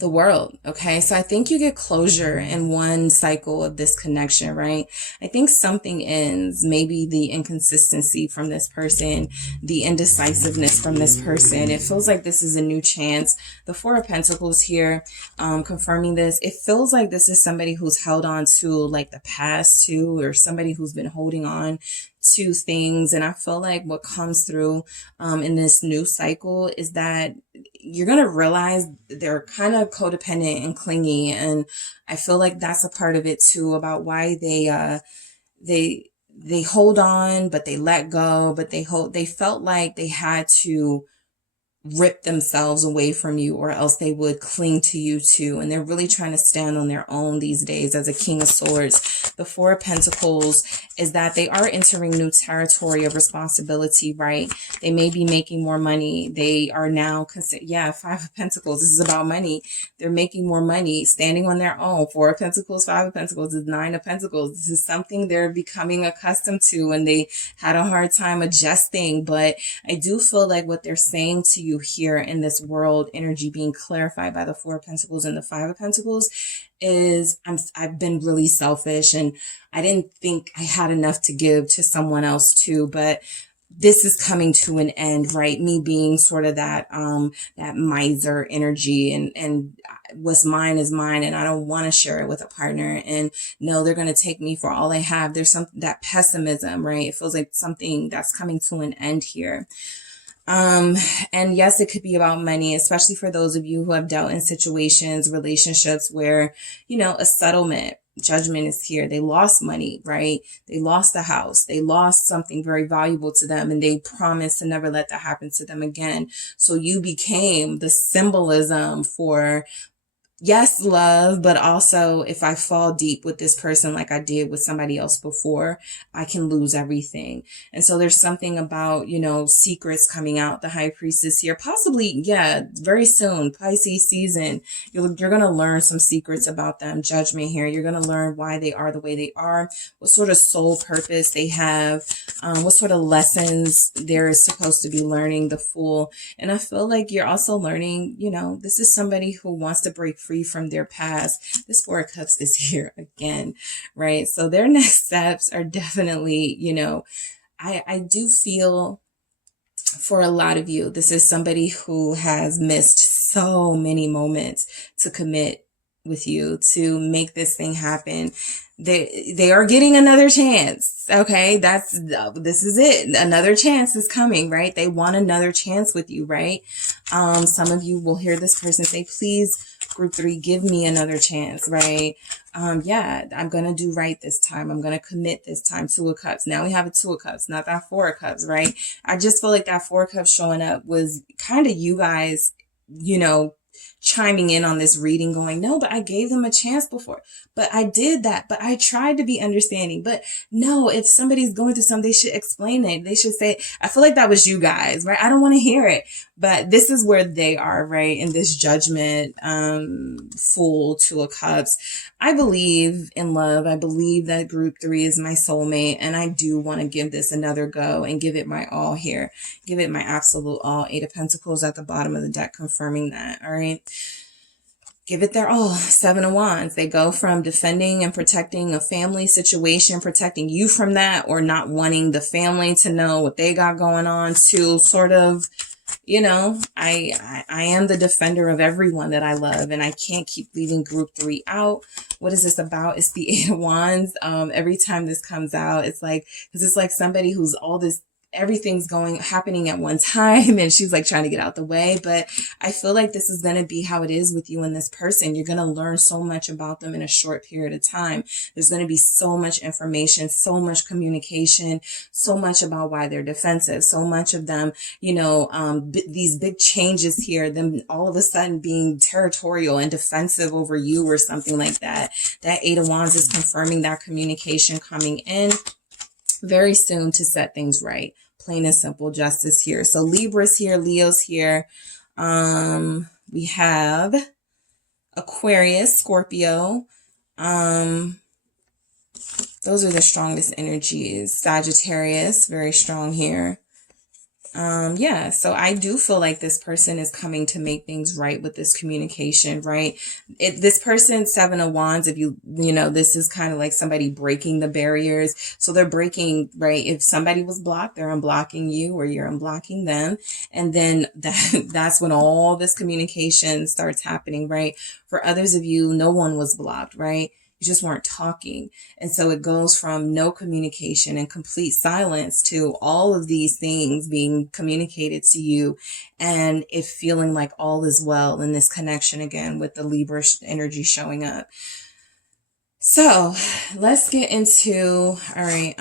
The World. Okay. So I think you get closure in one cycle of this connection, right? I think something ends, maybe the inconsistency from this person, the indecisiveness from this person. It feels like this is a new chance. The Four of Pentacles here, confirming this. It feels like this is somebody who's held on to like the past too, or somebody who's been holding on to things. And I feel like what comes through in this new cycle is that you're going to realize they're kind of codependent and clingy. And I feel like that's a part of it too, about why they hold on, but they let go, but they felt like they had to rip themselves away from you or else they would cling to you too. And they're really trying to stand on their own these days as a King of Swords. The Four of Pentacles is that they are entering new territory of responsibility, right? They may be making more money. They are now, Five of Pentacles. This is about money. They're making more money, standing on their own. Four of Pentacles, Five of Pentacles is Nine of Pentacles. This is something they're becoming accustomed to and they had a hard time adjusting. But I do feel like what they're saying to you here in this world energy being clarified by the Four of Pentacles and the Five of Pentacles is I've been really selfish and I didn't think I had enough to give to someone else too, but this is coming to an end, right? Me being sort of that miser energy and what's mine is mine and I don't want to share it with a partner. And no, they're going to take me for all I have. There's that pessimism, right? It feels like something that's coming to an end here. And yes, it could be about money, especially for those of you who have dealt in situations, relationships where, you know, a settlement, Judgment is here. They lost money, right? They lost the house. They lost something very valuable to them and they promised to never let that happen to them again. So you became the symbolism for yes, love, but also if I fall deep with this person like I did with somebody else before, I can lose everything. And so there's something about, you know, secrets coming out. The High Priestess here, possibly, very soon, Pisces season, you're going to learn some secrets about them. Judgment here. You're going to learn why they are the way they are, what sort of soul purpose they have, what sort of lessons they're supposed to be learning, the Fool. And I feel like you're also learning, you know, this is somebody who wants to break free from their past. This Four of Cups is here again, right? So their next steps are definitely, you know, I do feel for a lot of you, this is somebody who has missed so many moments to commit with you to make this thing happen. They are getting another chance. Okay. This is it. Another chance is coming, right? They want another chance with you, right? Some of you will hear this person say, please, group 3, give me another chance, right? Yeah, I'm going to do right this time. I'm going to commit this time. 2 of Cups. Now we have a 2 of Cups, not that 4 of Cups, right? I just feel like that 4 of Cups showing up was kind of you guys, you know, chiming in on this reading going, no, but I gave them a chance before, but I did that, but I tried to be understanding. But no, if somebody's going through something, they should explain it. They should say, I feel like that was you guys, right? I don't want to hear it, but this is where they are, right? In this judgment, Fool, 2 of Cups. I believe in love. I believe that group 3 is my soulmate, and I do want to give this another go and give it my all here. Give it my absolute all. 8 of Pentacles at the bottom of the deck confirming that, all right? Give it their all. 7 of Wands. They go from defending and protecting a family situation, protecting you from that, or not wanting the family to know what they got going on, to sort of, you know, I am the defender of everyone that I love, and I can't keep leaving group 3 out. What is this about? It's the 8 of Wands. Every time this comes out, it's like, because it's like somebody who's all this, everything's happening at one time, and she's like trying to get out the way. But I feel like this is going to be how it is with you and this person. You're going to learn so much about them in a short period of time. There's going to be so much information, so much communication, so much about why they're defensive, so much of them, you know, these big changes here, them all of a sudden being territorial and defensive over you or something like that. That 8 of Wands is confirming that communication coming in very soon to set things right. Plain and simple justice here. So Libra's here, Leo's here. We have Aquarius, Scorpio. Those are the strongest energies. Sagittarius, very strong here. Yeah, so I do feel like this person is coming to make things right with this communication, right? This person, 7 of Wands, if you know, this is kind of like somebody breaking the barriers. So they're breaking, right? If somebody was blocked, they're unblocking you, or you're unblocking them. And then that's when all this communication starts happening, right? For others of you, no one was blocked, right? You just weren't talking. And so it goes from no communication and complete silence to all of these things being communicated to you, and it feeling like all is well in this connection again with the Libra energy showing up. So let's get into, all right,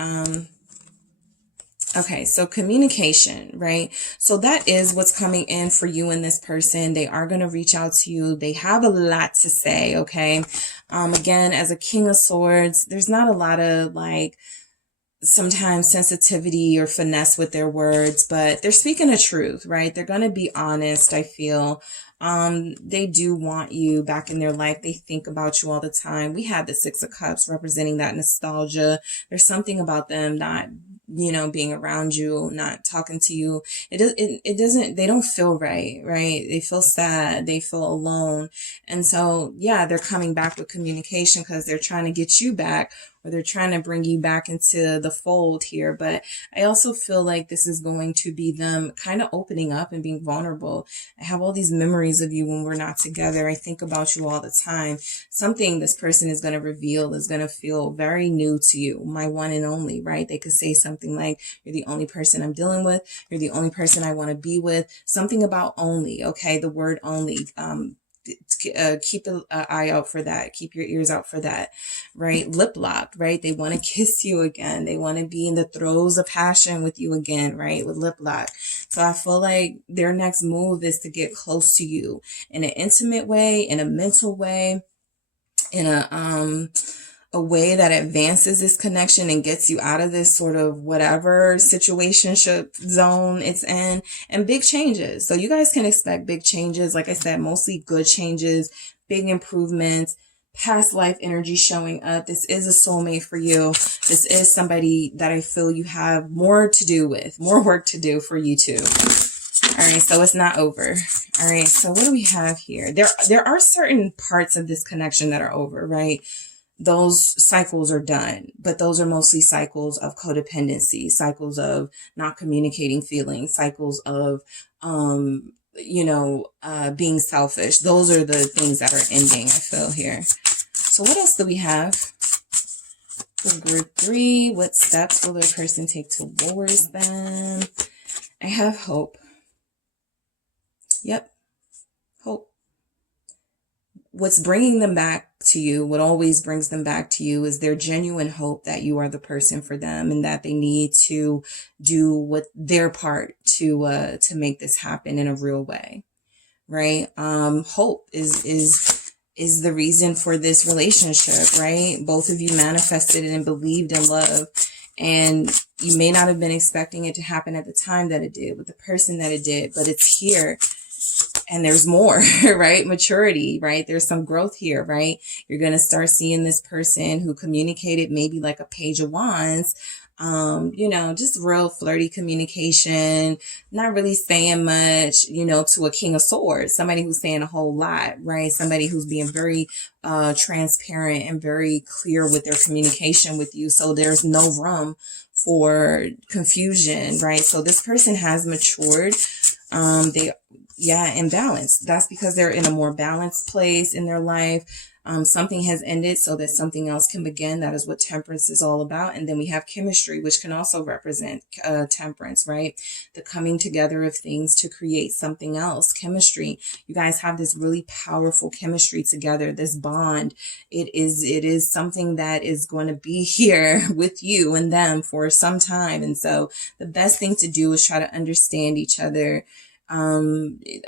okay, so communication, right? So that is what's coming in for you and this person. They are going to reach out to you. They have a lot to say, okay? Again, as a King of Swords, there's not a lot of like sometimes sensitivity or finesse with their words, but they're speaking the truth, right? They're going to be honest, I feel. They do want you back in their life. They think about you all the time. We had the 6 of Cups representing that nostalgia. There's something about them not, you know, being around you, not talking to you. It doesn't, they don't feel right? They feel sad. They feel alone. And so, yeah, they're coming back with communication because they're trying to get you back, or they're trying to bring you back into the fold here. But I also feel like this is going to be them kind of opening up and being vulnerable. I have all these memories of you when we're not together. I think about you all the time. Something this person is going to reveal is going to feel very new to you. My one and only, right? They could say something like, you're the only person I'm dealing with. You're the only person I want to be with. Something about only, okay? The word only. Keep an eye out for that. Keep your ears out for that, right? Lip lock, right? They want to kiss you again. They want to be in the throes of passion with you again, right? With lip lock. So I feel like their next move is to get close to you in an intimate way, in a mental way, in a way that advances this connection and gets you out of this sort of whatever situationship zone it's in, and big changes. So you guys can expect big changes. Like I said, mostly good changes, big improvements, past life energy showing up. This is a soulmate for you. This is somebody that I feel you have more to do with, more work to do for you too. All right, so it's not over. All right, so what do we have here? There are certain parts of this connection that are over, right? Those cycles are done, but those are mostly cycles of codependency, cycles of not communicating feelings, cycles of being selfish. Those are the things that are ending, I feel here. So what else do we have? For group 3, what steps will the person take towards them? I have hope. Yep. Hope. What's bringing them back to you, what always brings them back to you, is their genuine hope that you are the person for them and that they need to do what their part to make this happen in a real way, right? Hope is the reason for this relationship, right? Both of you manifested it and believed in love, and you may not have been expecting it to happen at the time that it did with the person that it did, but it's here. And there's more, right? Maturity, right? There's some growth here, right? You're going to start seeing this person who communicated maybe like a Page of Wands, just real flirty communication, not really saying much, to a King of Swords, somebody who's saying a whole lot, right? Somebody who's being very transparent and very clear with their communication with you. So there's no room for confusion, right? So this person has matured. In balance. That's because they're in a more balanced place in their life. Something has ended so that something else can begin. That is what temperance is all about. And then we have chemistry, which can also represent temperance, right? The coming together of things to create something else. Chemistry. You guys have this really powerful chemistry together, this bond. It is something that is going to be here with you and them for some time. And so the best thing to do is try to understand each other,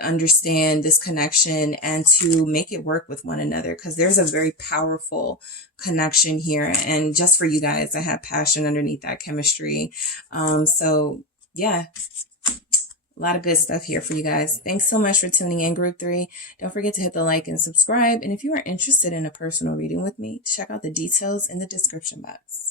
understand this connection, and to make it work with one another, because there's a very powerful connection here. And just for you guys, I have passion underneath that chemistry. So yeah, a lot of good stuff here for you guys. Thanks so much for tuning in, group 3. Don't forget to hit the like and subscribe. And if you are interested in a personal reading with me, check out the details in the description box.